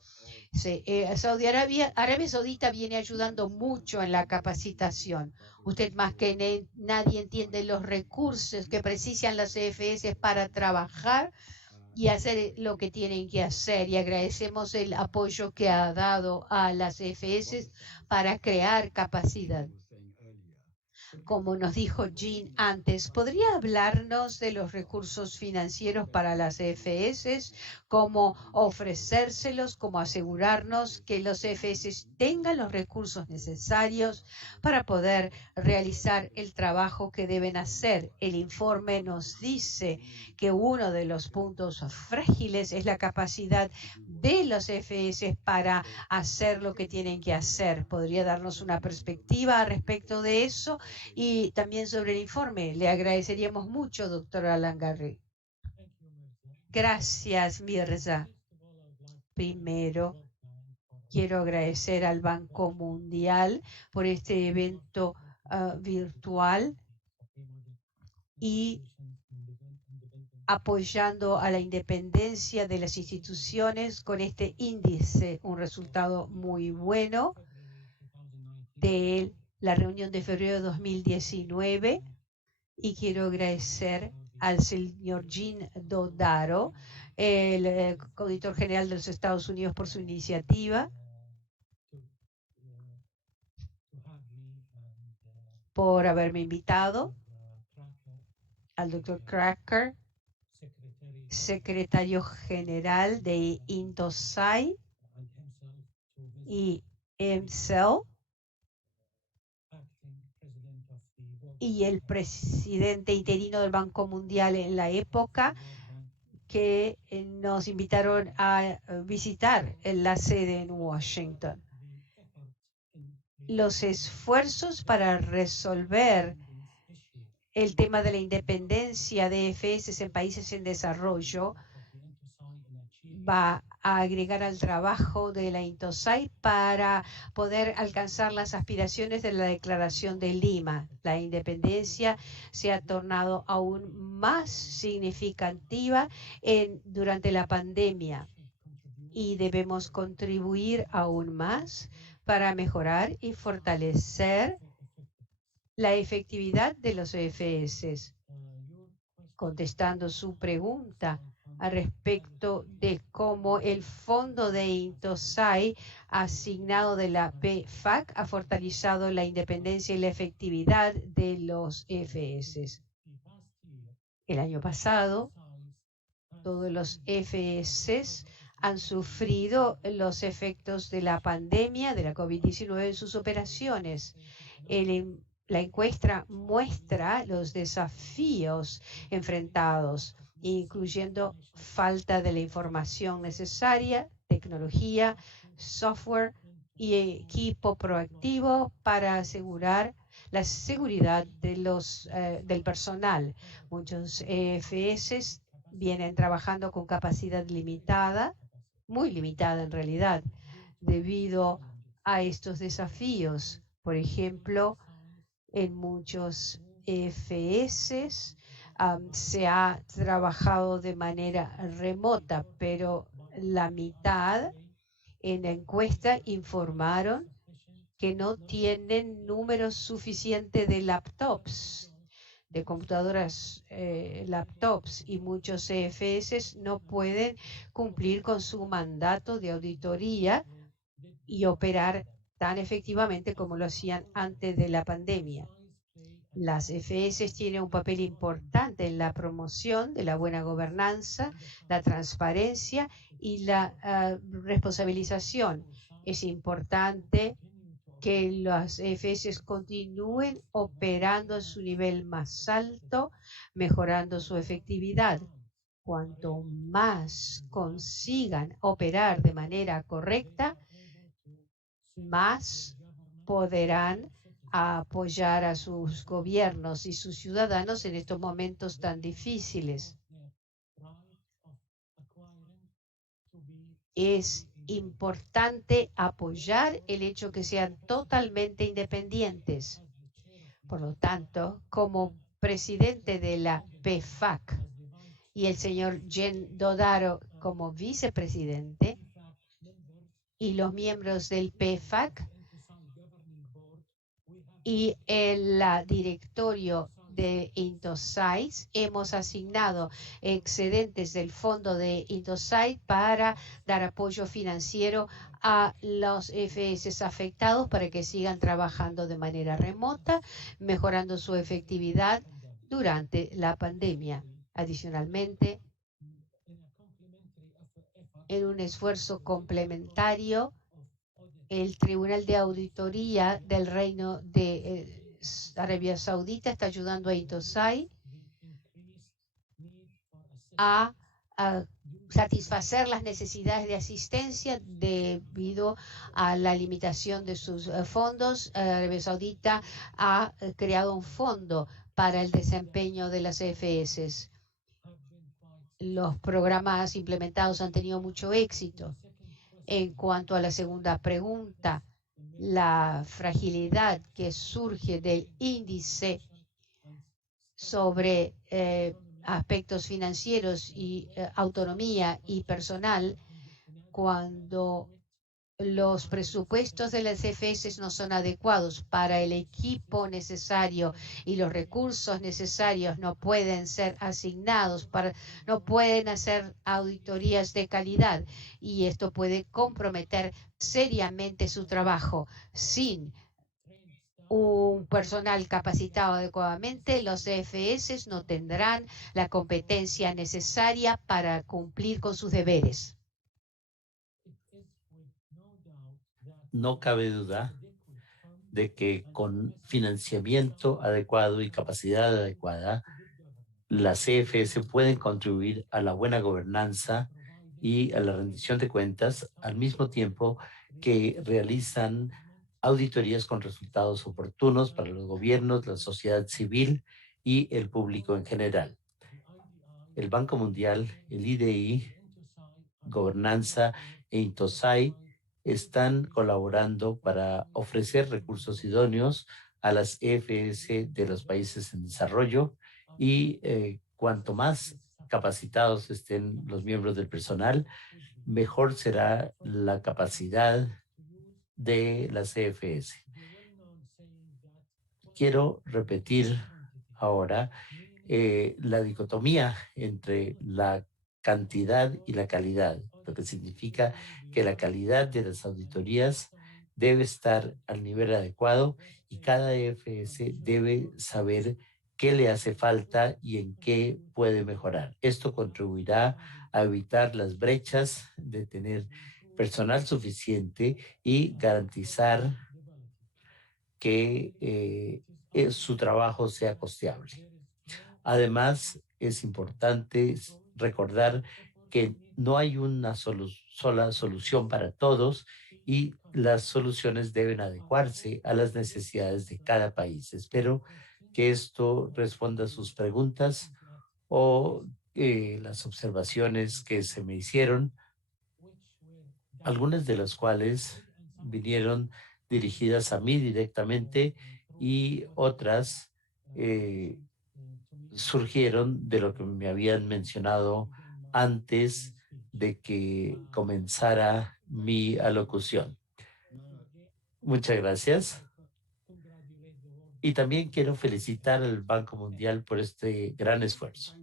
Arabia Saudita viene ayudando mucho en la capacitación. Usted más que nadie entiende los recursos que precisan las EFS para trabajar y hacer lo que tienen que hacer. Y agradecemos el apoyo que ha dado a las EFS para crear capacidad. Como nos dijo Jean antes, ¿podría hablarnos de los recursos financieros para las EFS? ¿Cómo ofrecérselos? ¿Cómo asegurarnos que los EFS tengan los recursos necesarios para poder realizar el trabajo que deben hacer? El informe nos dice que uno de los puntos frágiles es la capacidad de los EFS para hacer lo que tienen que hacer. ¿Podría darnos una perspectiva respecto de eso? Y también sobre el informe. Le agradeceríamos mucho, doctor Alan Carey. Gracias, Mirza. Primero, quiero agradecer al Banco Mundial por este evento virtual y apoyando a la independencia de las instituciones con este índice, un resultado muy bueno de la reunión de febrero de 2019, y quiero agradecer al señor Jean Dodaro, el auditor general de los Estados Unidos, por su iniciativa, por haberme invitado, al doctor Cracker, secretario general de Intosai, y EMCL y el presidente interino del Banco Mundial en la época, que nos invitaron a visitar la sede en Washington. Los esfuerzos para resolver el tema de la independencia de EFS en países en desarrollo va a agregar al trabajo de la INTOSAI para poder alcanzar las aspiraciones de la Declaración de Lima. La independencia se ha tornado aún más significativa durante la pandemia y debemos contribuir aún más para mejorar y fortalecer la efectividad de los EFS. Contestando su pregunta al respecto de cómo el fondo de INTOSAI asignado de la PFAC ha fortalecido la independencia y la efectividad de los EFS. El año pasado, todos los EFS han sufrido los efectos de la pandemia de la COVID-19 en sus operaciones. La encuesta muestra los desafíos enfrentados, incluyendo falta de la información necesaria, tecnología, software y equipo proactivo para asegurar la seguridad del personal. Muchos EFS vienen trabajando con capacidad limitada, muy limitada en realidad, debido a estos desafíos. Por ejemplo, en muchos EFS se ha trabajado de manera remota, pero la mitad en la encuesta informaron que no tienen números suficientes de laptops, de computadoras laptops, y muchos EFS no pueden cumplir con su mandato de auditoría y operar tan efectivamente como lo hacían antes de la pandemia. Las EFS tienen un papel importante en la promoción de la buena gobernanza, la transparencia y la responsabilización. Es importante que las EFS continúen operando a su nivel más alto, mejorando su efectividad. Cuanto más consigan operar de manera correcta, más podrán apoyar a sus gobiernos y sus ciudadanos en estos momentos tan difíciles. Es importante apoyar el hecho que sean totalmente independientes. Por lo tanto, como presidente de la PFAC y el señor Jen Dodaro como vicepresidente y los miembros del PFAC y el directorio de INTOSAI, hemos asignado excedentes del fondo de INTOSAI para dar apoyo financiero a los EFS afectados para que sigan trabajando de manera remota, mejorando su efectividad durante la pandemia. Adicionalmente, en un esfuerzo complementario, el Tribunal de Auditoría del Reino de Arabia Saudita está ayudando a INTOSAI a satisfacer las necesidades de asistencia debido a la limitación de sus fondos. Arabia Saudita ha creado un fondo para el desempeño de las EFS. Los programas implementados han tenido mucho éxito. En cuanto a la segunda pregunta, la fragilidad que surge del índice sobre aspectos financieros y autonomía y personal, cuando los presupuestos de las EFS no son adecuados para el equipo necesario y los recursos necesarios no pueden ser asignados, no pueden hacer auditorías de calidad, y esto puede comprometer seriamente su trabajo. Sin un personal capacitado adecuadamente, los EFS no tendrán la competencia necesaria para cumplir con sus deberes. no cabe duda de que con financiamiento adecuado y capacidad adecuada, las CFS pueden contribuir a la buena gobernanza y a la rendición de cuentas, al mismo tiempo que realizan auditorías con resultados oportunos para los gobiernos, la sociedad civil y el público en general. El Banco Mundial, el IDI, Gobernanza e Intosai están colaborando para ofrecer recursos idóneos a las EFS de los países en desarrollo y cuanto más capacitados estén los miembros del personal, mejor será la capacidad de las EFS. Quiero repetir ahora la dicotomía entre la cantidad y la calidad, lo que significa que la calidad de las auditorías debe estar al nivel adecuado y cada EFS debe saber qué le hace falta y en qué puede mejorar. Esto contribuirá a evitar las brechas de tener personal suficiente y garantizar que su trabajo sea costeable. Además, es importante recordar que no hay una sola solución para todos y las soluciones deben adecuarse a las necesidades de cada país. Espero que esto responda a sus preguntas o las observaciones que se me hicieron, algunas de las cuales vinieron dirigidas a mí directamente y otras eh, surgieron de lo que me habían mencionado antes de que comenzara mi alocución. Muchas gracias. Y también quiero felicitar al Banco Mundial por este gran esfuerzo.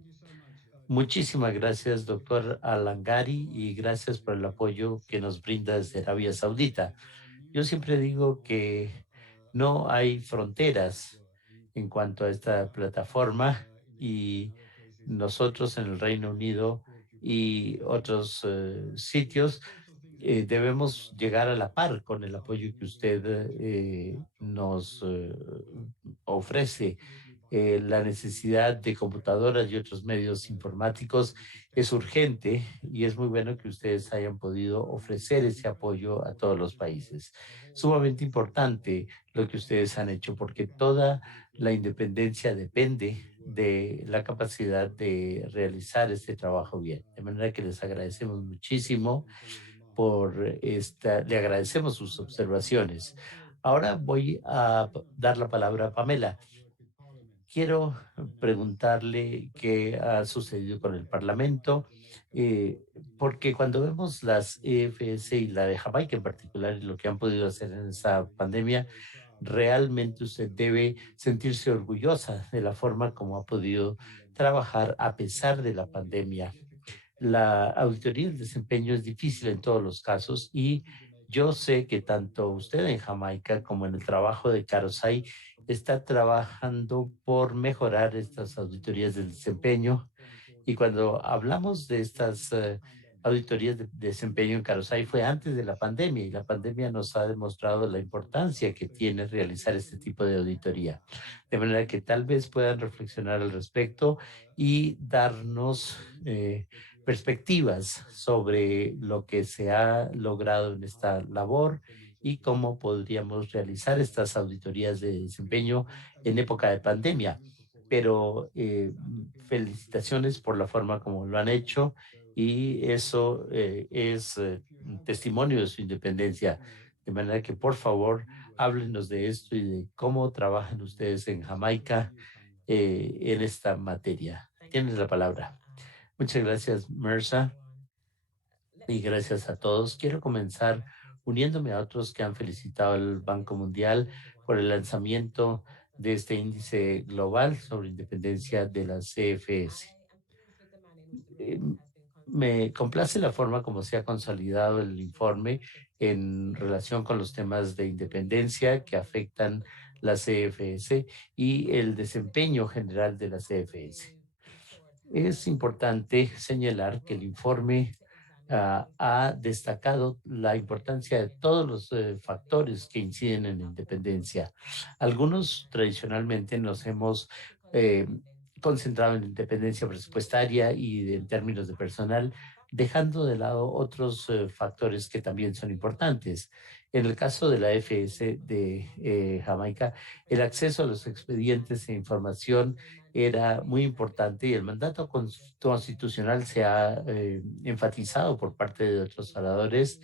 Muchísimas gracias, doctor Alangari, y gracias por el apoyo que nos brinda desde Arabia Saudita. Yo siempre digo que no hay fronteras en cuanto a esta plataforma y nosotros en el Reino Unido y otros sitios debemos llegar a la par con el apoyo que usted nos ofrece. La necesidad de computadoras y otros medios informáticos es urgente y es muy bueno que ustedes hayan podido ofrecer ese apoyo a todos los países. Sumamente importante lo que ustedes han hecho porque toda la independencia depende de la capacidad de realizar este trabajo bien. De manera que les agradecemos muchísimo por esta, le agradecemos sus observaciones. Ahora voy a dar la palabra a Pamela. Quiero preguntarle qué ha sucedido con el Parlamento, eh, porque cuando vemos las EFS y la de Jamaica en particular y lo que han podido hacer en esta pandemia, realmente usted debe sentirse orgullosa de la forma como ha podido trabajar a pesar de la pandemia. La auditoría del desempeño es difícil en todos los casos y yo sé que tanto usted en Jamaica como en el trabajo de Karosai está trabajando por mejorar estas auditorías del desempeño. Y cuando hablamos de estas auditorías de desempeño en Karosai fue antes de la pandemia y la pandemia nos ha demostrado la importancia que tiene realizar este tipo de auditoría. De manera que tal vez puedan reflexionar al respecto y darnos perspectivas sobre lo que se ha logrado en esta labor y cómo podríamos realizar estas auditorías de desempeño en época de pandemia. Pero felicitaciones por la forma como lo han hecho y eso es testimonio de su independencia. De manera que por favor háblenos de esto y de cómo trabajan ustedes en Jamaica en esta materia. Tienes la palabra. Muchas gracias, Mersa, y gracias a todos. Quiero comenzar uniéndome a otros que han felicitado al Banco Mundial por el lanzamiento de este índice global sobre independencia de la CFS. Eh, Me complace la forma como se ha consolidado el informe en relación con los temas de independencia que afectan la CFS y el desempeño general de la CFS. Es importante señalar que el informe ha destacado la importancia de todos los factores que inciden en la independencia. Algunos tradicionalmente nos hemos eh, concentrado en la independencia presupuestaria y en términos de personal, dejando de lado otros factores que también son importantes. En el caso de la FS de Jamaica, el acceso a los expedientes e información era muy importante y el mandato constitucional se ha enfatizado por parte de otros oradores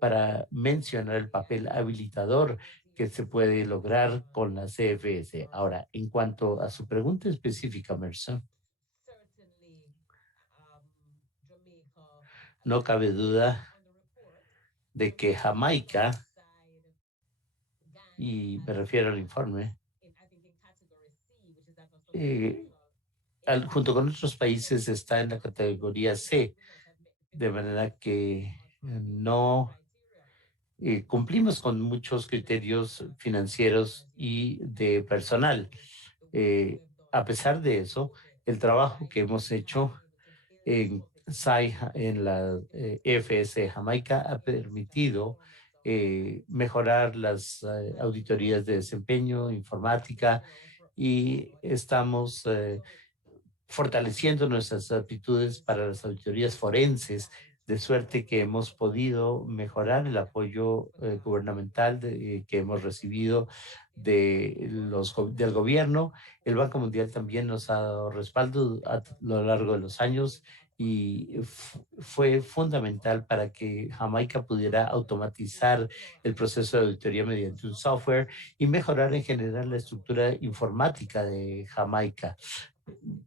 para mencionar el papel habilitador que se puede lograr con la CFS. Ahora, en cuanto a su pregunta específica, Merson, no cabe duda de que Jamaica, y me refiero al informe, eh, junto con otros países está en la categoría C, de manera que no cumplimos con muchos criterios financieros y de personal. A pesar de eso, el trabajo que hemos hecho en en la FS Jamaica ha permitido mejorar las auditorías de desempeño, informática y estamos fortaleciendo nuestras aptitudes para las auditorías forenses, de suerte que hemos podido mejorar el apoyo gubernamental que hemos recibido del gobierno. El Banco Mundial también nos ha dado respaldo a lo largo de los años y fue fundamental para que Jamaica pudiera automatizar el proceso de auditoría mediante un software y mejorar en general la estructura informática de Jamaica,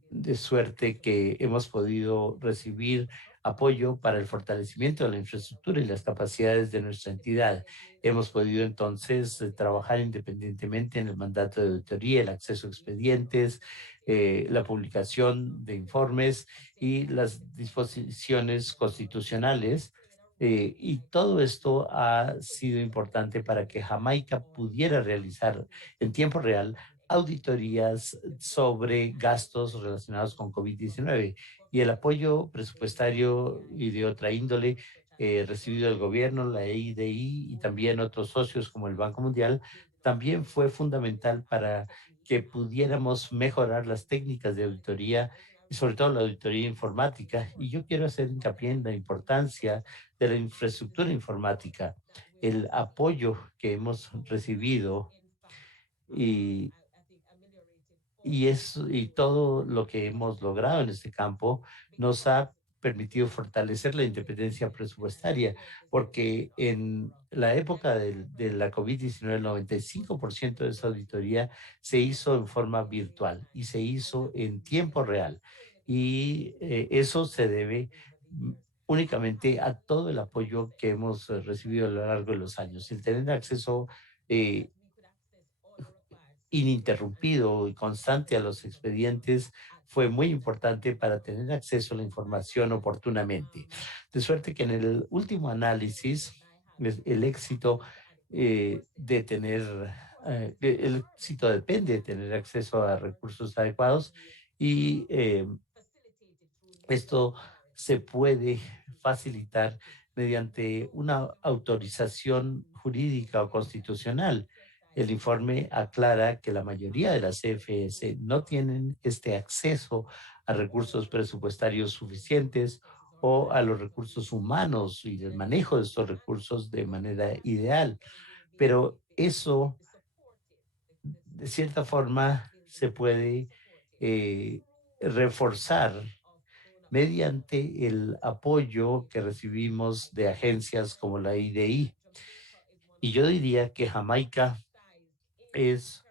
de suerte que hemos podido recibir apoyo para el fortalecimiento de la infraestructura y las capacidades de nuestra entidad. Hemos podido entonces trabajar independientemente en el mandato de auditoría, el acceso a expedientes, la publicación de informes y las disposiciones constitucionales. Y todo esto ha sido importante para que Jamaica pudiera realizar en tiempo real auditorías sobre gastos relacionados con COVID-19 y el apoyo presupuestario y de otra índole recibido del gobierno, la EIDI y también otros socios como el Banco Mundial, también fue fundamental para que pudiéramos mejorar las técnicas de auditoría y sobre todo la auditoría informática. Y yo quiero hacer hincapié en la importancia de la infraestructura informática, el apoyo que hemos recibido y y todo lo que hemos logrado en este campo nos ha permitido fortalecer la independencia presupuestaria, porque en la época de la COVID-19, el 95% de esa auditoría se hizo en forma virtual y se hizo en tiempo real. Y eso se debe mm, únicamente a todo el apoyo que hemos recibido a lo largo de los años. El tener acceso eh, ininterrumpido y constante a los expedientes fue muy importante para tener acceso a la información oportunamente. De suerte que en el último análisis, el éxito de tener, el éxito depende de tener acceso a recursos adecuados y esto se puede facilitar mediante una autorización jurídica o constitucional. El informe aclara que la mayoría de las CFS no tienen este acceso a recursos presupuestarios suficientes o a los recursos humanos y el manejo de estos recursos de manera ideal. Pero eso, de cierta forma, se puede reforzar mediante el apoyo que recibimos de agencias como la IDI. Y yo diría que Jamaica es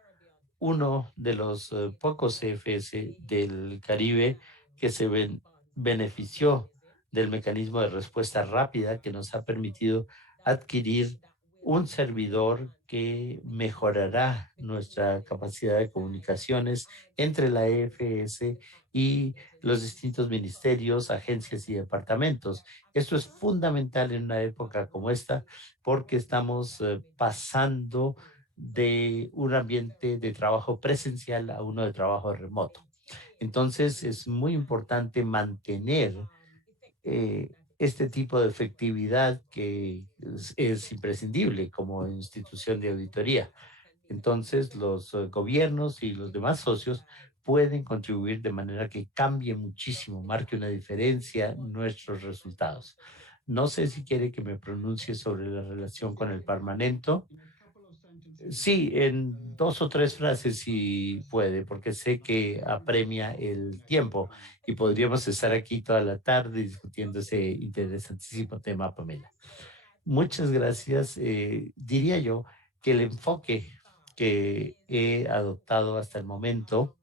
uno de los pocos CFS del Caribe que benefició del mecanismo de respuesta rápida que nos ha permitido adquirir un servidor que mejorará nuestra capacidad de comunicaciones entre la EFS y los distintos ministerios, agencias y departamentos. Esto es fundamental en una época como esta porque estamos pasando de un ambiente de trabajo presencial a uno de trabajo remoto. Entonces es muy importante mantener este tipo de efectividad que es imprescindible como institución de auditoría. Entonces, los gobiernos y los demás socios pueden contribuir de manera que cambie muchísimo, marque una diferencia nuestros resultados. No sé si quiere que me pronuncie sobre la relación con el Parlamento. Sí, en dos o tres frases si puede, porque sé que apremia el tiempo y podríamos estar aquí toda la tarde discutiendo ese interesantísimo tema, Pamela. Muchas gracias. Diría yo que el enfoque que he adoptado hasta el momento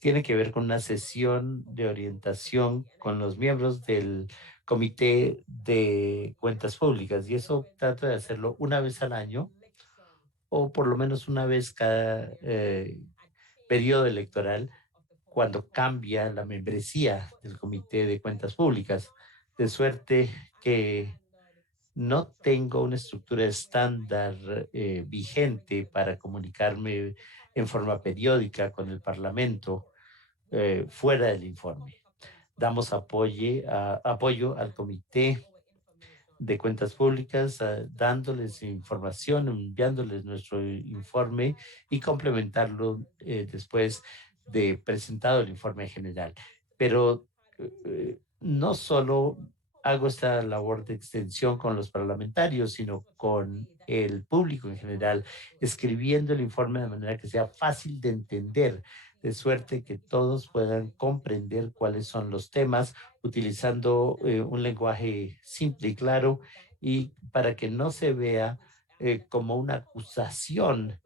tiene que ver con una sesión de orientación con los miembros del Comité de Cuentas Públicas y eso trato de hacerlo una vez al año o por lo menos una vez cada periodo electoral cuando cambia la membresía del Comité de Cuentas Públicas, de suerte que no tengo una estructura estándar vigente para comunicarme en forma periódica con el Parlamento fuera del informe. Damos apoyo al Comité de Cuentas Públicas, dándoles información, enviándoles nuestro informe y complementarlo después de presentado el informe general. Pero no solo hago esta labor de extensión con los parlamentarios, sino con el público en general, escribiendo el informe de manera que sea fácil de entender, de suerte que todos puedan comprender cuáles son los temas utilizando un lenguaje simple y claro y para que no se vea como una acusación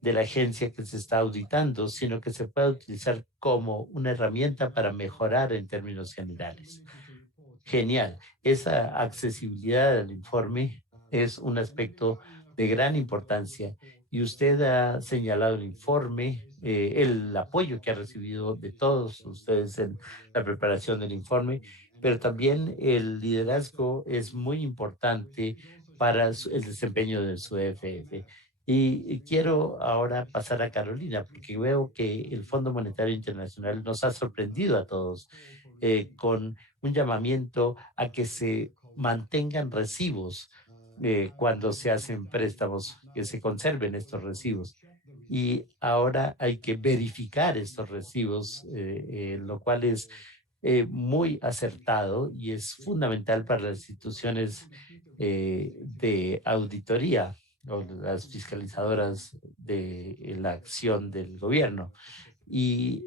de la agencia que se está auditando, sino que se pueda utilizar como una herramienta para mejorar en términos generales. Genial. Esa accesibilidad al informe es un aspecto de gran importancia y usted ha señalado el informe, el apoyo que ha recibido de todos ustedes en la preparación del informe, pero también el liderazgo es muy importante para el desempeño de su EFF. Y quiero ahora pasar a Carolina, porque veo que el Fondo Monetario Internacional nos ha sorprendido a todos con un llamamiento a que se mantengan recibos cuando se hacen préstamos, que se conserven estos recibos. Y ahora hay que verificar estos recibos, lo cual es muy acertado y es fundamental para las instituciones de auditoría o las fiscalizadoras de la acción del gobierno. Y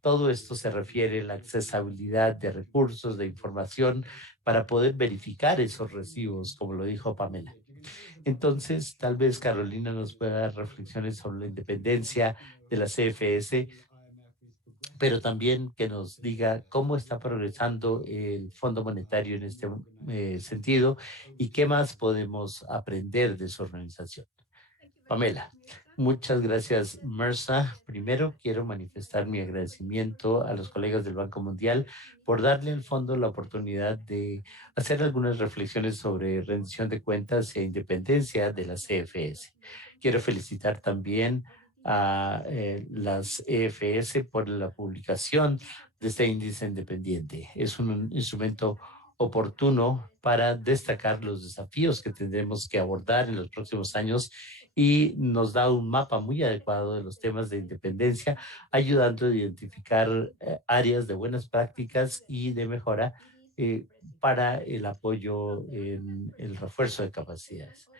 todo esto se refiere a la accesibilidad de recursos, de información, para poder verificar esos recibos, como lo dijo Pamela. Entonces, tal vez Carolina nos pueda dar reflexiones sobre la independencia de la CFS, pero también que nos diga cómo está progresando el Fondo Monetario en este sentido y qué más podemos aprender de su organización. Pamela, muchas gracias, Mersa. Primero quiero manifestar mi agradecimiento a los colegas del Banco Mundial por darle al fondo la oportunidad de hacer algunas reflexiones sobre rendición de cuentas e independencia de la CFS. Quiero felicitar también a las EFS por la publicación de este índice independiente. Es un instrumento oportuno para destacar los desafíos que tendremos que abordar en los próximos años y nos da un mapa muy adecuado de los temas de independencia, ayudando a identificar áreas de buenas prácticas y de mejora para el apoyo en el refuerzo de capacidades.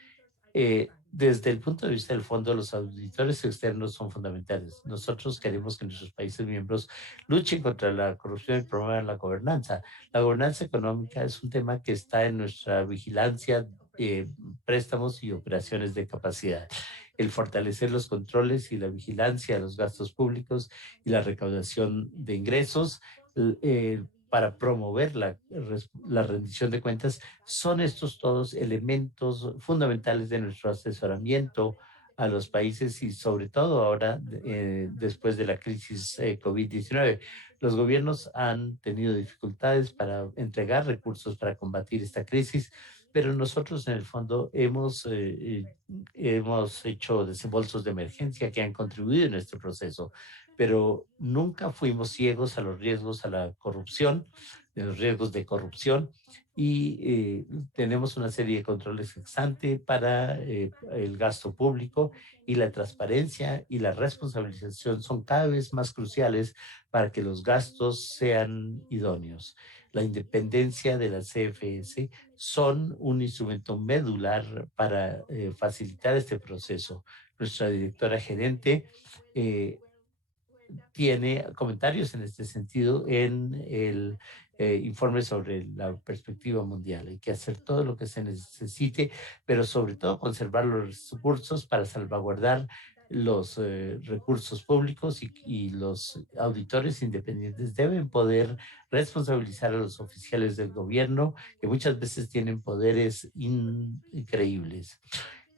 Desde el punto de vista del fondo, los auditores externos son fundamentales. Nosotros queremos que nuestros países miembros luchen contra la corrupción y promuevan la gobernanza. La gobernanza económica es un tema que está en nuestra vigilancia, préstamos y operaciones de capacidad. El fortalecer los controles y la vigilancia de los gastos públicos y la recaudación de ingresos, para promover la rendición de cuentas, son estos todos elementos fundamentales de nuestro asesoramiento a los países y sobre todo ahora después de la crisis COVID-19. Los gobiernos han tenido dificultades para entregar recursos para combatir esta crisis, pero nosotros en el fondo hemos hecho desembolsos de emergencia que han contribuido en este proceso. pero nunca fuimos ciegos a los riesgos a la corrupción, de los riesgos de corrupción, y tenemos una serie de controles ex ante para el gasto público, y la transparencia y la responsabilización son cada vez más cruciales para que los gastos sean idóneos. La independencia de la CFS son un instrumento medular para facilitar este proceso. Nuestra directora gerente eh, tiene comentarios en este sentido en el informe sobre la perspectiva mundial. Hay que hacer todo lo que se necesite, pero sobre todo conservar los recursos para salvaguardar los recursos públicos, y los auditores independientes deben poder responsabilizar a los oficiales del gobierno, que muchas veces tienen poderes increíbles.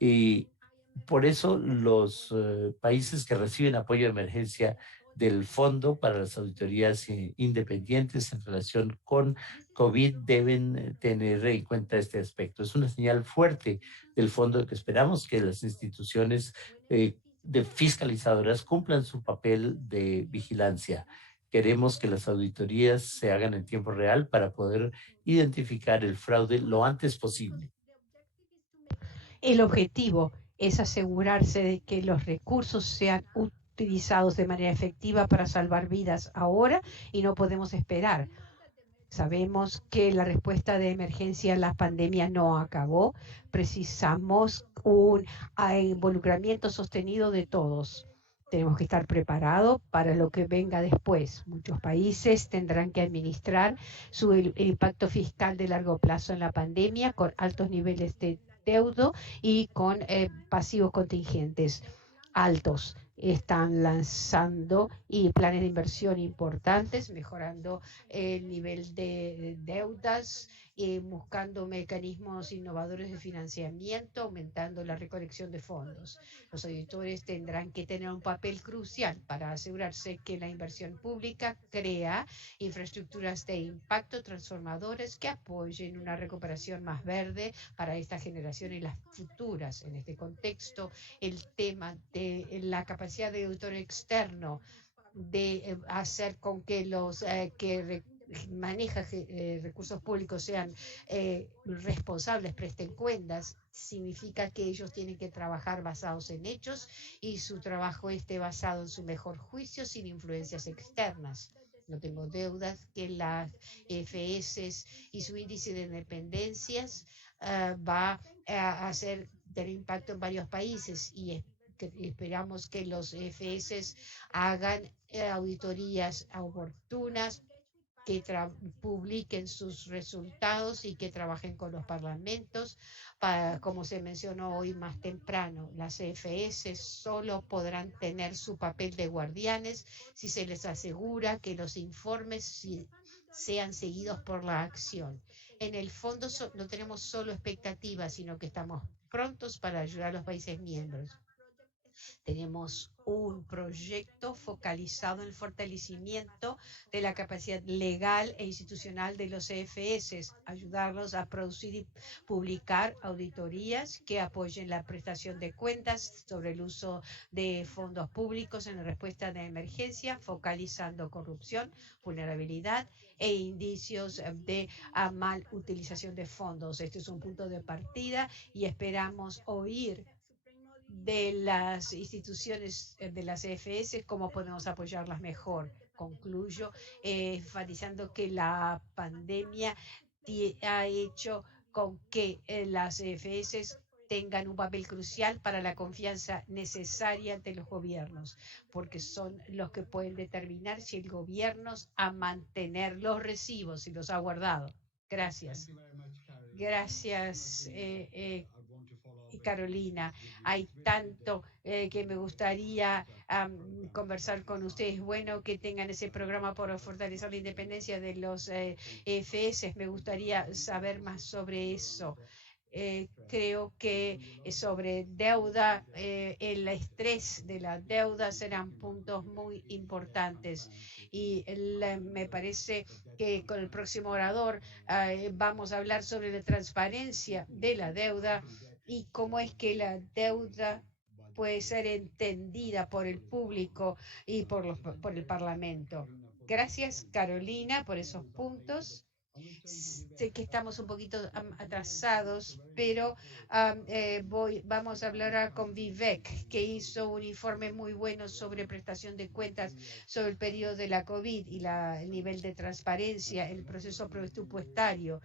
Y por eso los países que reciben apoyo de emergencia del Fondo para las Auditorías Independientes en relación con COVID deben tener en cuenta este aspecto. Es una señal fuerte del fondo que esperamos que las instituciones de fiscalizadoras cumplan su papel de vigilancia. Queremos que las auditorías se hagan en tiempo real para poder identificar el fraude lo antes posible. El objetivo es asegurarse de que los recursos sean utilizados de manera efectiva para salvar vidas ahora y no podemos esperar. Sabemos que la respuesta de emergencia a la pandemia no acabó. Precisamos un involucramiento sostenido de todos. Tenemos que estar preparados para lo que venga después. Muchos países tendrán que administrar el impacto fiscal de largo plazo en la pandemia con altos niveles de deuda y con pasivos contingentes altos. Están lanzando y planes de inversión importantes, mejorando el nivel de deudas, buscando mecanismos innovadores de financiamiento, aumentando la recolección de fondos. Los auditores tendrán que tener un papel crucial para asegurarse que la inversión pública crea infraestructuras de impacto transformadores que apoyen una recuperación más verde para esta generación y las futuras. En este contexto, el tema de la capacidad de auditor externo de hacer con que los que maneja recursos públicos sean responsables, presten cuentas, significa que ellos tienen que trabajar basados en hechos y su trabajo esté basado en su mejor juicio sin influencias externas. No tengo deudas que las FS y su índice de dependencias va a hacer tener impacto en varios países y esperamos que los FS hagan auditorías oportunas, que publiquen sus resultados y que trabajen con los parlamentos. Como se mencionó hoy más temprano, las CFS solo podrán tener su papel de guardianes si se les asegura que los informes sean seguidos por la acción. En el fondo no tenemos solo expectativas, sino que estamos prontos para ayudar a los países miembros. Tenemos un proyecto focalizado en el fortalecimiento de la capacidad legal e institucional de los CFS, ayudarlos a producir y publicar auditorías que apoyen la prestación de cuentas sobre el uso de fondos públicos en la respuesta de emergencia, focalizando corrupción, vulnerabilidad e indicios de mal utilización de fondos. Este es un punto de partida y esperamos oír de las instituciones de las EFS, cómo podemos apoyarlas mejor. Concluyo enfatizando que la pandemia ha hecho con que las EFS tengan un papel crucial para la confianza necesaria de los gobiernos, porque son los que pueden determinar si el gobierno a mantener los recibos y los ha guardado. Gracias. Gracias, Carolina. Hay tanto que me gustaría conversar con ustedes. Bueno, que tengan ese programa para fortalecer la independencia de los EFS. Me gustaría saber más sobre eso. Creo que sobre deuda, el estrés de la deuda serán puntos muy importantes. Y me parece que con el próximo orador vamos a hablar sobre la transparencia de la deuda y cómo es que la deuda puede ser entendida por el público y por el Parlamento. Gracias, Carolina, por esos puntos. Sé que estamos un poquito atrasados, pero vamos a hablar ahora con Vivek, que hizo un informe muy bueno sobre prestación de cuentas sobre el periodo de la COVID y el nivel de transparencia en el proceso presupuestario.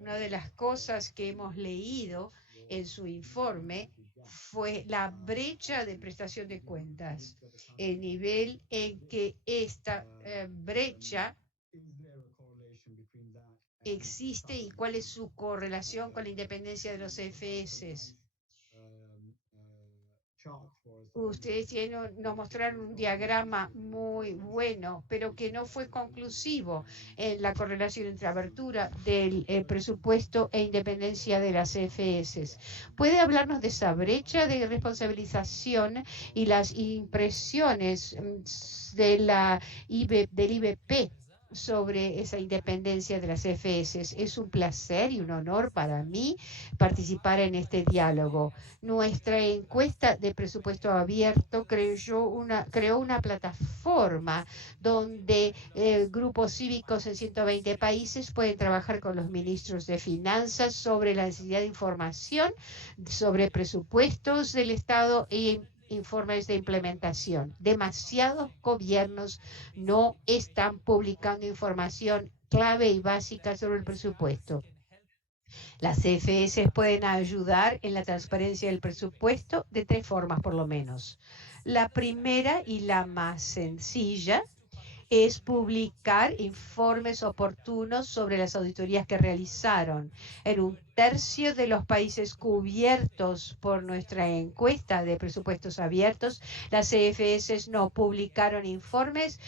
Una de las cosas que hemos leído en su informe fue la brecha de prestación de cuentas, el nivel en que esta brecha existe y cuál es su correlación con la independencia de los CFS. Ustedes nos mostraron un diagrama muy bueno, pero que no fue conclusivo en la correlación entre abertura del presupuesto e independencia de las CFS. ¿Puede hablarnos de esa brecha de responsabilización y las impresiones del IBP sobre esa independencia de las CFS? Es un placer y un honor para mí participar en este diálogo. Nuestra encuesta de presupuesto abierto creó una plataforma donde grupos cívicos en 120 países pueden trabajar con los ministros de finanzas sobre la necesidad de información sobre presupuestos del Estado y informes de implementación. Demasiados gobiernos no están publicando información clave y básica sobre el presupuesto. Las CFS pueden ayudar en la transparencia del presupuesto de 3 formas por lo menos. La primera y la más sencilla es publicar informes oportunos sobre las auditorías que realizaron. En 1/3 de los países cubiertos por nuestra encuesta de presupuestos abiertos, las CFS no publicaron informes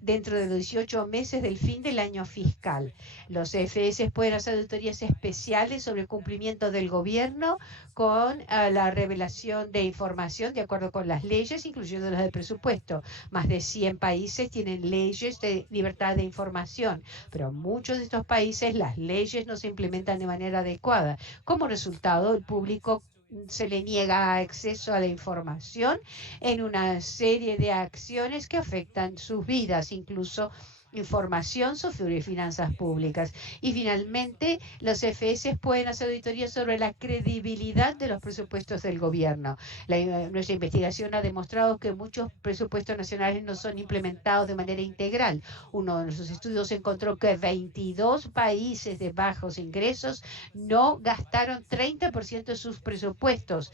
dentro de los 18 meses del fin del año fiscal. Los CFS pueden hacer auditorías especiales sobre el cumplimiento del gobierno con la revelación de información de acuerdo con las leyes, incluyendo las del presupuesto. Más de 100 países tienen leyes de libertad de información, pero en muchos de estos países las leyes no se implementan de manera adecuada. Como resultado, el público se le niega acceso a la información en una serie de acciones que afectan sus vidas, incluso información sobre finanzas públicas. Y finalmente, los FS pueden hacer auditorías sobre la credibilidad de los presupuestos del gobierno. Nuestra investigación ha demostrado que muchos presupuestos nacionales no son implementados de manera integral. Uno de nuestros estudios encontró que 22 países de bajos ingresos no gastaron 30% de sus presupuestos,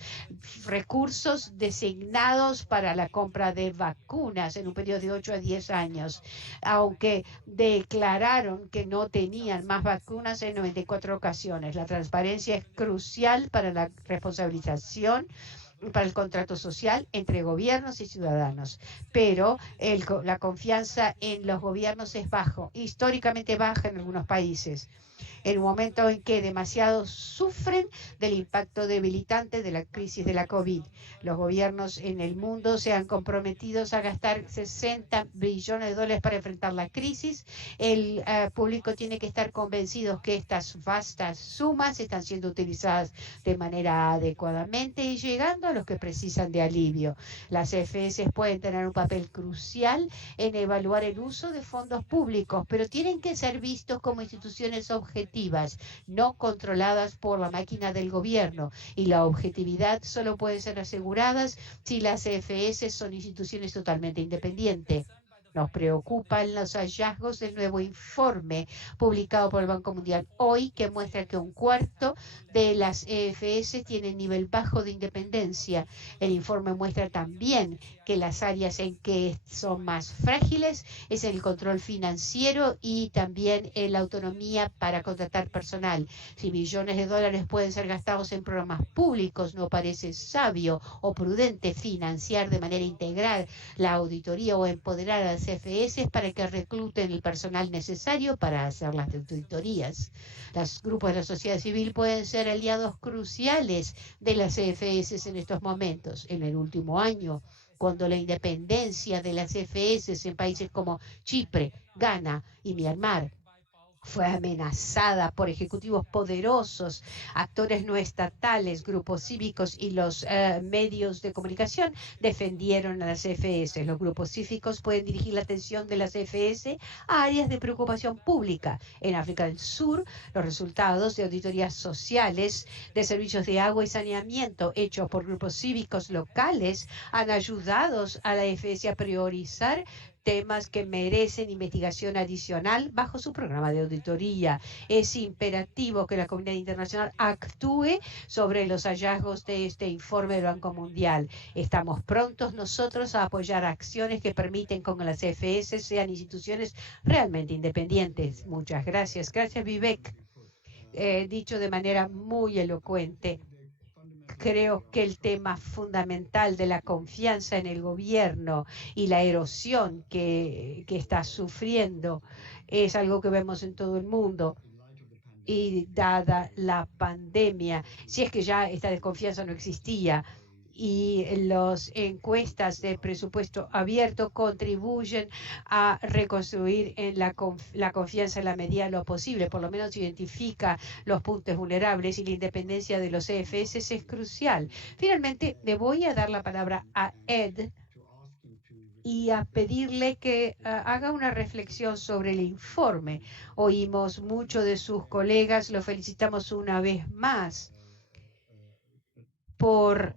recursos designados para la compra de vacunas en un periodo de 8 a 10 años, aunque declararon que no tenían más vacunas en 94 ocasiones. La transparencia es crucial para la responsabilización, para el contrato social entre gobiernos y ciudadanos, pero la confianza en los gobiernos es históricamente baja en algunos países. En un momento en que demasiados sufren del impacto debilitante de la crisis de la COVID. Los gobiernos en el mundo se han comprometido a gastar 60 billones de dólares para enfrentar la crisis. El público tiene que estar convencido que estas vastas sumas están siendo utilizadas de manera adecuadamente y llegando a los que precisan de alivio. Las EFS pueden tener un papel crucial en evaluar el uso de fondos públicos, pero tienen que ser vistos como instituciones objetivas, no controladas por la máquina del gobierno, y la objetividad solo puede ser asegurada si las CFS son instituciones totalmente independientes. Nos preocupan los hallazgos del nuevo informe publicado por el Banco Mundial hoy, que muestra que 1/4 de las EFS tienen nivel bajo de independencia. El informe muestra también que las áreas en que son más frágiles es el control financiero y también la autonomía para contratar personal. Si billones de dólares pueden ser gastados en programas públicos, no parece sabio o prudente financiar de manera integral la auditoría o empoderar a las CFS para que recluten el personal necesario para hacer las auditorías. Los grupos de la sociedad civil pueden ser aliados cruciales de las CFS en estos momentos. En el último año, cuando la independencia de las CFS en países como Chipre, Ghana y Myanmar fue amenazada por ejecutivos poderosos, actores no estatales, grupos cívicos y los medios de comunicación defendieron a las CFS. Los grupos cívicos pueden dirigir la atención de las CFS a áreas de preocupación pública. En África del Sur, los resultados de auditorías sociales de servicios de agua y saneamiento hechos por grupos cívicos locales han ayudado a la FS a priorizar temas que merecen investigación adicional bajo su programa de auditoría. Es imperativo que la comunidad internacional actúe sobre los hallazgos de este informe del Banco Mundial. Estamos prontos nosotros a apoyar acciones que permiten que las CFS sean instituciones realmente independientes. Muchas gracias. Gracias, Vivek. Dicho de manera muy elocuente. Creo que el tema fundamental de la confianza en el gobierno y la erosión que está sufriendo es algo que vemos en todo el mundo. Y dada la pandemia, si es que ya esta desconfianza no existía, y las encuestas de presupuesto abierto contribuyen a reconstruir en la confianza en la medida de lo posible, por lo menos identifica los puntos vulnerables y la independencia de los CFS es crucial. Finalmente, le voy a dar la palabra a Ed y a pedirle que haga una reflexión sobre el informe. Oímos mucho de sus colegas, lo felicitamos una vez más por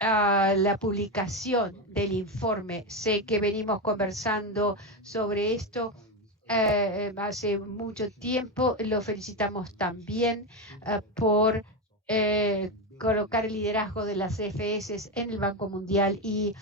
la publicación del informe. Sé que venimos conversando sobre esto hace mucho tiempo. Lo felicitamos también por colocar el liderazgo de las CFS en el Banco Mundial y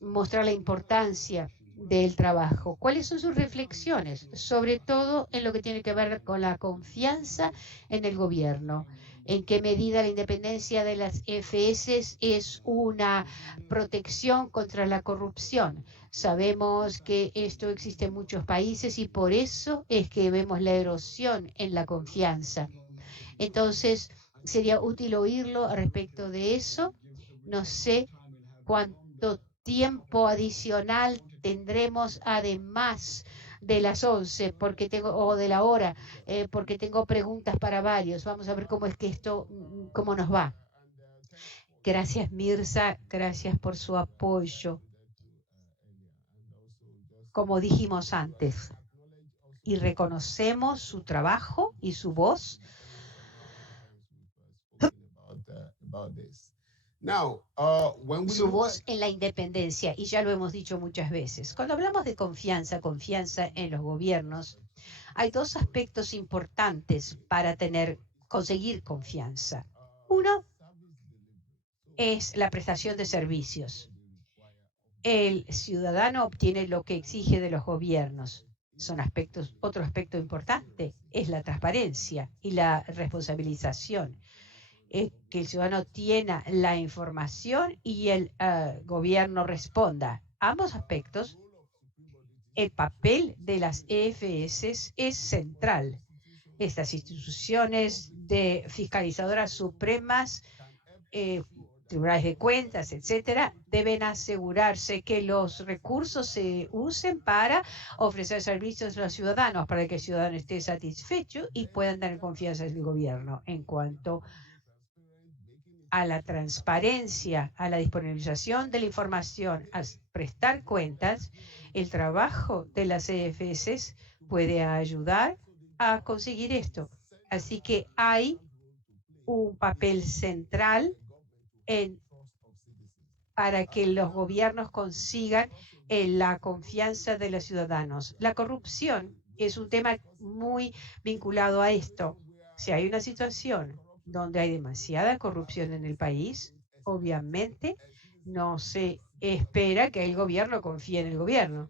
mostrar la importancia del trabajo. ¿Cuáles son sus reflexiones? Sobre todo en lo que tiene que ver con la confianza en el gobierno. ¿En qué medida la independencia de las FS es una protección contra la corrupción? Sabemos que esto existe en muchos países y por eso es que vemos la erosión en la confianza. Entonces, sería útil oírlo al respecto de eso. No sé cuánto tiempo adicional tendremos además de las 11 o de la hora, porque tengo preguntas para varios. Vamos a ver cómo es que esto, cómo nos va. Gracias, Mirza, gracias por su apoyo. Como dijimos antes, y reconocemos su trabajo y su voz. Su voz en la independencia, y ya lo hemos dicho muchas veces. Cuando hablamos de confianza en los gobiernos, hay dos aspectos importantes para conseguir confianza. Uno es la prestación de servicios. El ciudadano obtiene lo que exige de los gobiernos. Otro aspecto importante es la transparencia y la responsabilización. Que el ciudadano tiene la información y el gobierno responda. Ambos aspectos, el papel de las EFS es central. Estas instituciones de fiscalizadoras supremas, tribunales de cuentas, etcétera, deben asegurarse que los recursos se usen para ofrecer servicios a los ciudadanos, para que el ciudadano esté satisfecho y puedan tener confianza en el gobierno. En cuanto a la transparencia, a la disponibilización de la información, a prestar cuentas, el trabajo de las EFS puede ayudar a conseguir esto. Así que hay un papel central para que los gobiernos consigan la confianza de los ciudadanos. La corrupción es un tema muy vinculado a esto. Si hay una situación donde hay demasiada corrupción en el país, obviamente no se espera que el gobierno confíe en el gobierno.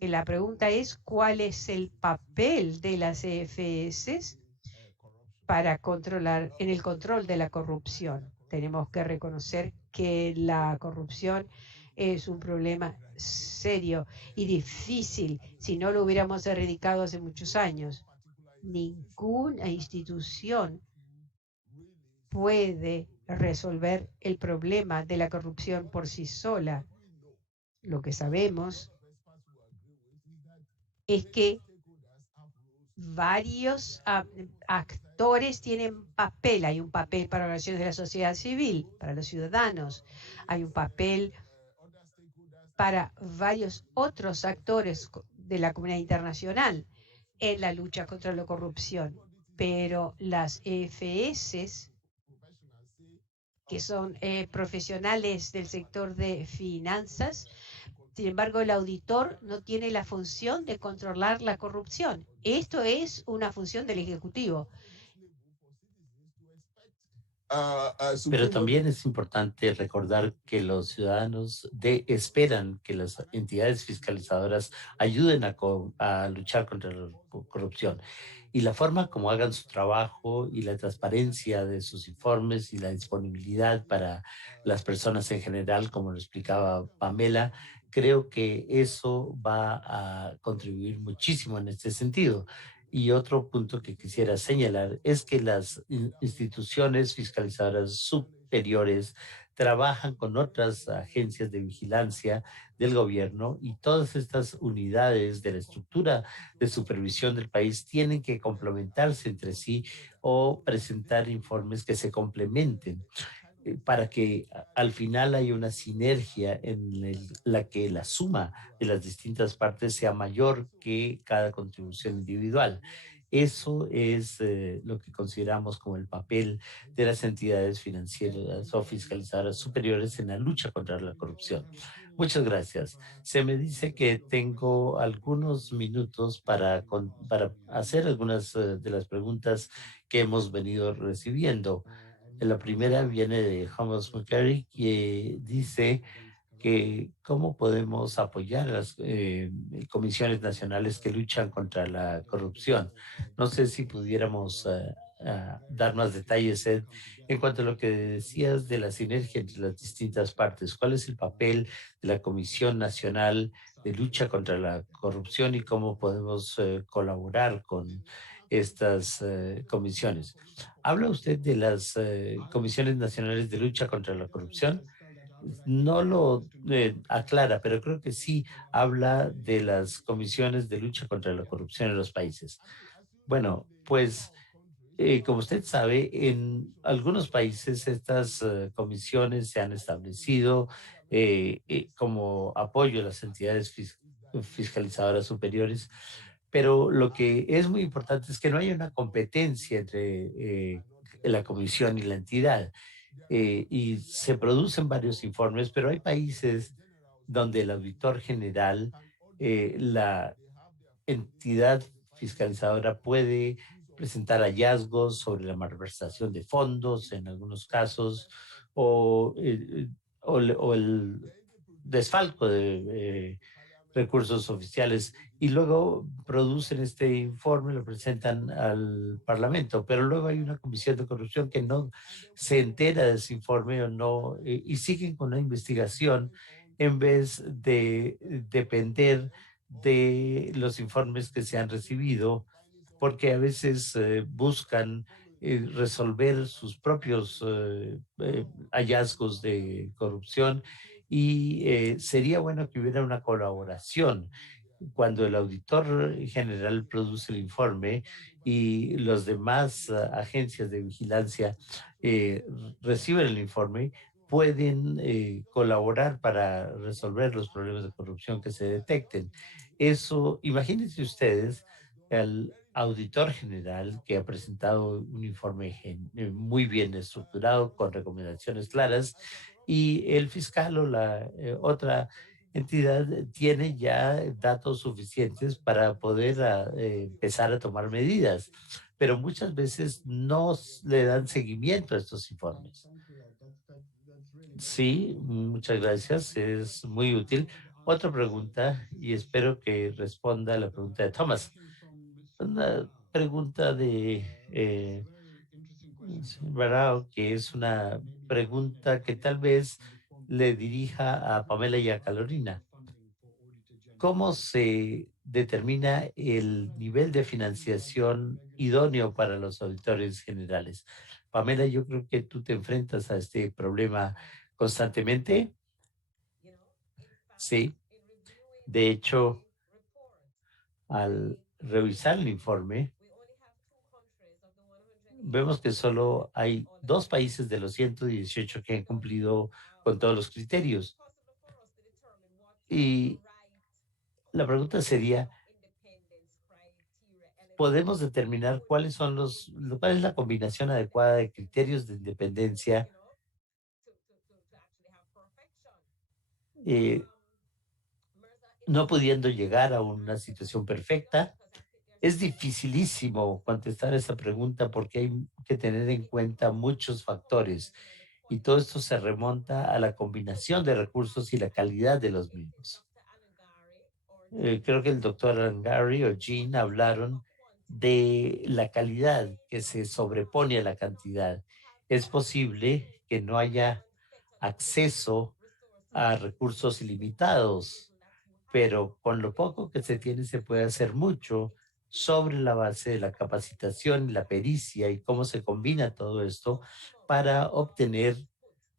Y la pregunta es, ¿cuál es el papel de las EFS para en el control de la corrupción? Tenemos que reconocer que la corrupción es un problema serio y difícil. Si no lo hubiéramos erradicado hace muchos años, ninguna institución puede resolver el problema de la corrupción por sí sola. Lo que sabemos es que varios actores tienen papel. Hay un papel para organizaciones de la sociedad civil, para los ciudadanos. Hay un papel para varios otros actores de la comunidad internacional en la lucha contra la corrupción. Pero las EFS, que son profesionales del sector de finanzas, sin embargo, el auditor no tiene la función de controlar la corrupción. Esto es una función del Ejecutivo. Pero también es importante recordar que los ciudadanos esperan que las entidades fiscalizadoras ayuden a luchar contra la corrupción. Y la forma como hagan su trabajo y la transparencia de sus informes y la disponibilidad para las personas en general, como lo explicaba Pamela, creo que eso va a contribuir muchísimo en este sentido. Y otro punto que quisiera señalar es que las instituciones fiscalizadoras superiores trabajan con otras agencias de vigilancia del gobierno y todas estas unidades de la estructura de supervisión del país tienen que complementarse entre sí o presentar informes que se complementen para que al final haya una sinergia en la que la suma de las distintas partes sea mayor que cada contribución individual. Eso es lo que consideramos como el papel de las entidades financieras o fiscalizadoras superiores en la lucha contra la corrupción. Muchas gracias. Se me dice que tengo algunos minutos para hacer algunas de las preguntas que hemos venido recibiendo. La primera viene de Thomas McCarry, que dice que cómo podemos apoyar a las comisiones nacionales que luchan contra la corrupción. No sé si pudiéramos dar más detalles, Ed, en cuanto a lo que decías de la sinergia entre las distintas partes. ¿Cuál es el papel de la Comisión Nacional de Lucha contra la Corrupción y cómo podemos colaborar con estas comisiones? Habla usted de las comisiones nacionales de lucha contra la corrupción. No lo aclara, pero creo que sí habla de las comisiones de lucha contra la corrupción en los países. Bueno, pues como usted sabe, en algunos países estas comisiones se han establecido como apoyo a las entidades fiscalizadoras superiores, pero lo que es muy importante es que no haya una competencia entre la comisión y la entidad. Y se producen varios informes, pero hay países donde el auditor general, la entidad fiscalizadora puede presentar hallazgos sobre la malversación de fondos en algunos casos o, o el desfalco de recursos oficiales y luego producen este informe, lo presentan al Parlamento, pero luego hay una comisión de corrupción que no se entera de ese informe o no, y siguen con la investigación en vez de depender de los informes que se han recibido, porque a veces buscan resolver sus propios hallazgos de corrupción y sería bueno que hubiera una colaboración cuando el auditor general produce el informe y los demás agencias de vigilancia eh, reciben el informe, pueden colaborar para resolver los problemas de corrupción que se detecten. Eso, imagínense ustedes, el auditor general que ha presentado un informe muy bien estructurado, con recomendaciones claras, y el fiscal o la otra entidad tiene ya datos suficientes para poder empezar a tomar medidas, pero muchas veces no le dan seguimiento a estos informes. Sí, muchas gracias, es muy útil. Otra pregunta, y espero que responda a la pregunta de Thomas. Una pregunta de Barao, que es una pregunta que tal vez le dirija a Pamela y a Carolina. ¿Cómo se determina el nivel de financiación idóneo para los auditores generales? Pamela, yo creo que tú te enfrentas a este problema constantemente. Sí, de hecho, al revisar el informe, vemos que solo hay 2 países de los 118 que han cumplido con todos los criterios. Y la pregunta sería, ¿podemos determinar cuál es la combinación adecuada de criterios de independencia, eh, no pudiendo llegar a una situación perfecta? Es dificilísimo contestar esa pregunta porque hay que tener en cuenta muchos factores y todo esto se remonta a la combinación de recursos y la calidad de los mismos. Creo que el doctor Angari o Jean hablaron de la calidad que se sobrepone a la cantidad. Es posible que no haya acceso a recursos ilimitados, pero con lo poco que se tiene se puede hacer mucho sobre la base de la capacitación, la pericia y cómo se combina todo esto para obtener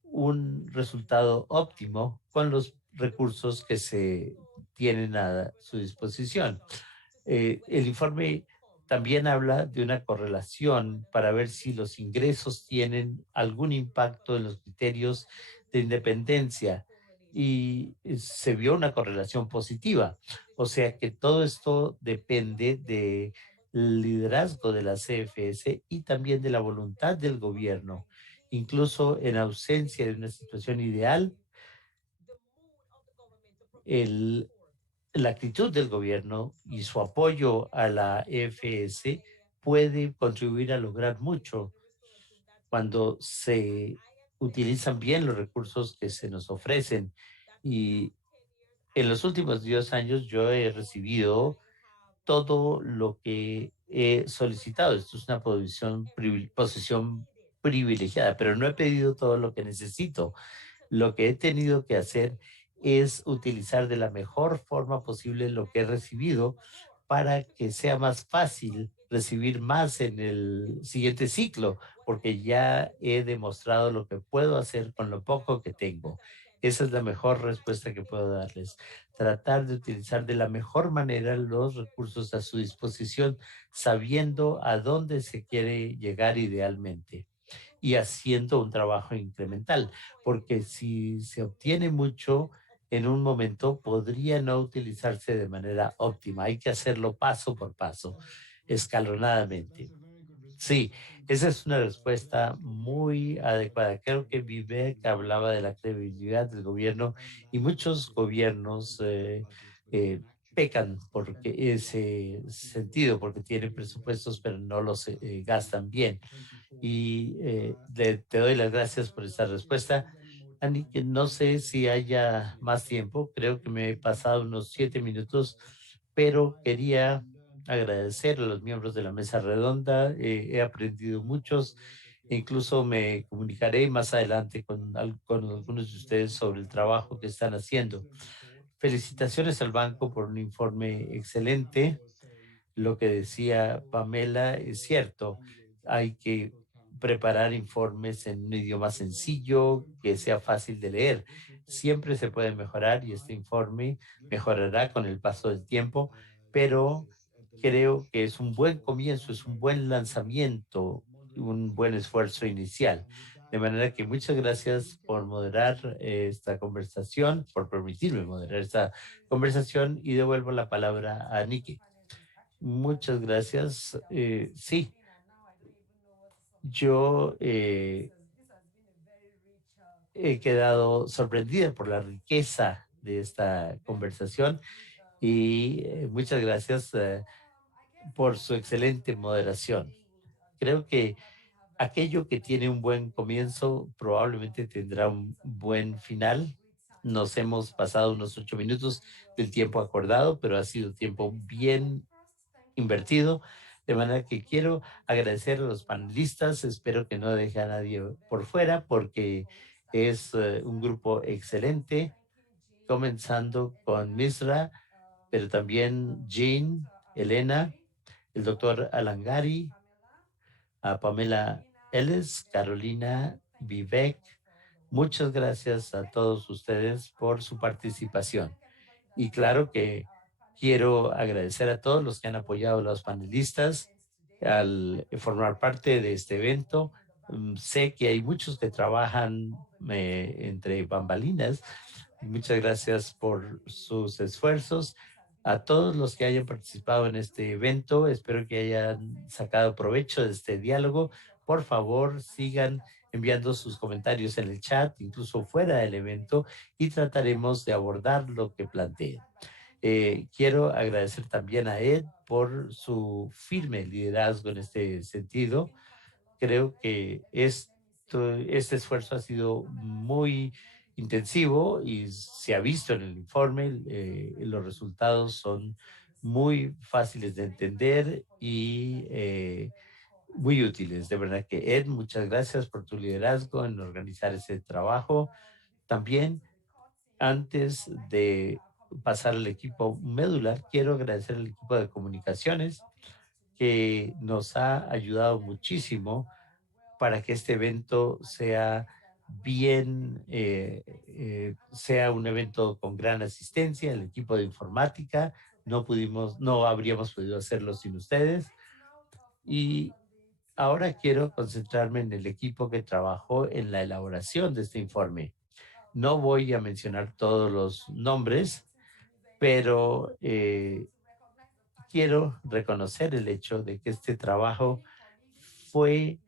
un resultado óptimo con los recursos que se tienen a su disposición. El informe también habla de una correlación para ver si los ingresos tienen algún impacto en los criterios de independencia y se vio una correlación positiva. O sea que todo esto depende del liderazgo de la CFS y también de la voluntad del gobierno. Incluso en ausencia de una situación ideal, el la actitud del gobierno y su apoyo a la EFS puede contribuir a lograr mucho cuando se utilizan bien los recursos que se nos ofrecen. Y en los últimos 10 años yo he recibido todo lo que he solicitado. Esto es una posición privilegiada, pero no he pedido todo lo que necesito. Lo que he tenido que hacer es utilizar de la mejor forma posible lo que he recibido para que sea más fácil recibir más en el siguiente ciclo, porque ya he demostrado lo que puedo hacer con lo poco que tengo. Esa es la mejor respuesta que puedo darles. Tratar de utilizar de la mejor manera los recursos a su disposición, sabiendo a dónde se quiere llegar idealmente y haciendo un trabajo incremental, porque si se obtiene mucho en un momento, podría no utilizarse de manera óptima. Hay que hacerlo paso por paso, escalonadamente. Sí, esa es una respuesta muy adecuada. Creo que Vivek hablaba de la credibilidad del gobierno y muchos gobiernos eh, pecan porque ese sentido, porque tienen presupuestos pero no los gastan bien y te doy las gracias por esta respuesta. Andy, que no sé si haya más tiempo, creo que me he pasado unos 7 minutos, pero quería agradecer a los miembros de la mesa redonda, he aprendido muchos, incluso me comunicaré más adelante con algunos de ustedes sobre el trabajo que están haciendo. Felicitaciones al banco por un informe excelente. Lo que decía Pamela es cierto, hay que preparar informes en un idioma sencillo, que sea fácil de leer. Siempre se puede mejorar y este informe mejorará con el paso del tiempo, pero creo que es un buen comienzo, es un buen lanzamiento, un buen esfuerzo inicial. De manera que muchas gracias por moderar esta conversación, por permitirme moderar esta conversación y devuelvo la palabra a Nicky. Muchas gracias. Sí, yo he quedado sorprendida por la riqueza de esta conversación y muchas gracias por su excelente moderación. Creo que aquello que tiene un buen comienzo probablemente tendrá un buen final. Nos hemos pasado unos 8 minutos del tiempo acordado, pero ha sido tiempo bien invertido. De manera que quiero agradecer a los panelistas. Espero que no deje a nadie por fuera porque es un grupo excelente, comenzando con Misra, pero también Jean, Elena, el doctor Alangari, a Pamela Ellis, Carolina, Vivek. Muchas gracias a todos ustedes por su participación. Y claro que Quiero agradecer a todos los que han apoyado a los panelistas al formar parte de este evento. Sé que hay muchos que trabajan entre bambalinas. Muchas gracias por sus esfuerzos. A todos los que hayan participado en este evento, espero que hayan sacado provecho de este diálogo. Por favor, sigan enviando sus comentarios en el chat, incluso fuera del evento, y trataremos de abordar lo que planteen. Quiero agradecer también a Ed por su firme liderazgo en este sentido. Creo que este esfuerzo ha sido muy intensivo y se ha visto en el informe. Los resultados son muy fáciles de entender y muy útiles. De verdad que Ed, muchas gracias por tu liderazgo en organizar ese trabajo. También antes de pasar al equipo medular, quiero agradecer al equipo de comunicaciones que nos ha ayudado muchísimo para que este evento sea sea un evento con gran asistencia. El equipo de informática no habríamos podido hacerlo sin ustedes. Y ahora quiero concentrarme en el equipo que trabajó en la elaboración de este informe. No voy a mencionar todos los nombres, pero quiero reconocer el hecho de que este trabajo fue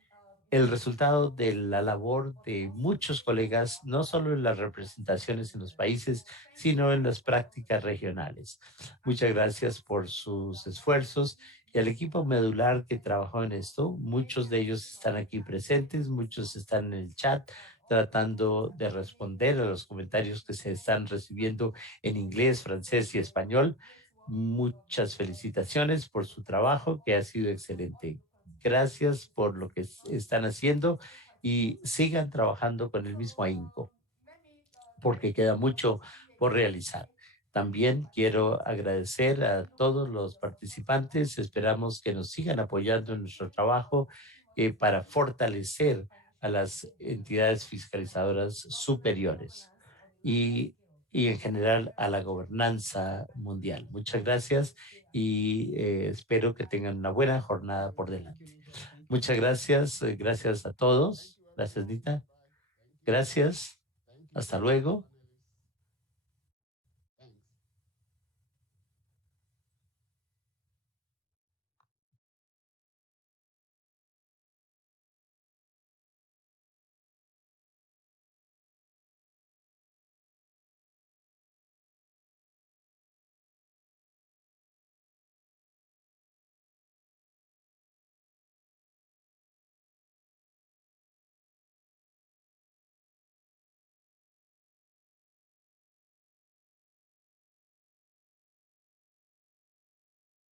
el resultado de la labor de muchos colegas, no solo en las representaciones en los países, sino en las prácticas regionales. Muchas gracias por sus esfuerzos y al equipo medular que trabajó en esto. Muchos de ellos están aquí presentes, muchos están en el chat tratando de responder a los comentarios que se están recibiendo en inglés, francés y español. Muchas felicitaciones por su trabajo, que ha sido excelente. Gracias por lo que están haciendo y sigan trabajando con el mismo ahínco, porque queda mucho por realizar. También quiero agradecer a todos los participantes. Esperamos que nos sigan apoyando en nuestro trabajo para fortalecer a las entidades fiscalizadoras superiores y, y en general a la gobernanza mundial. Muchas gracias y espero que tengan una buena jornada por delante. Muchas gracias, gracias a todos. Gracias, Dita. Gracias. Hasta luego.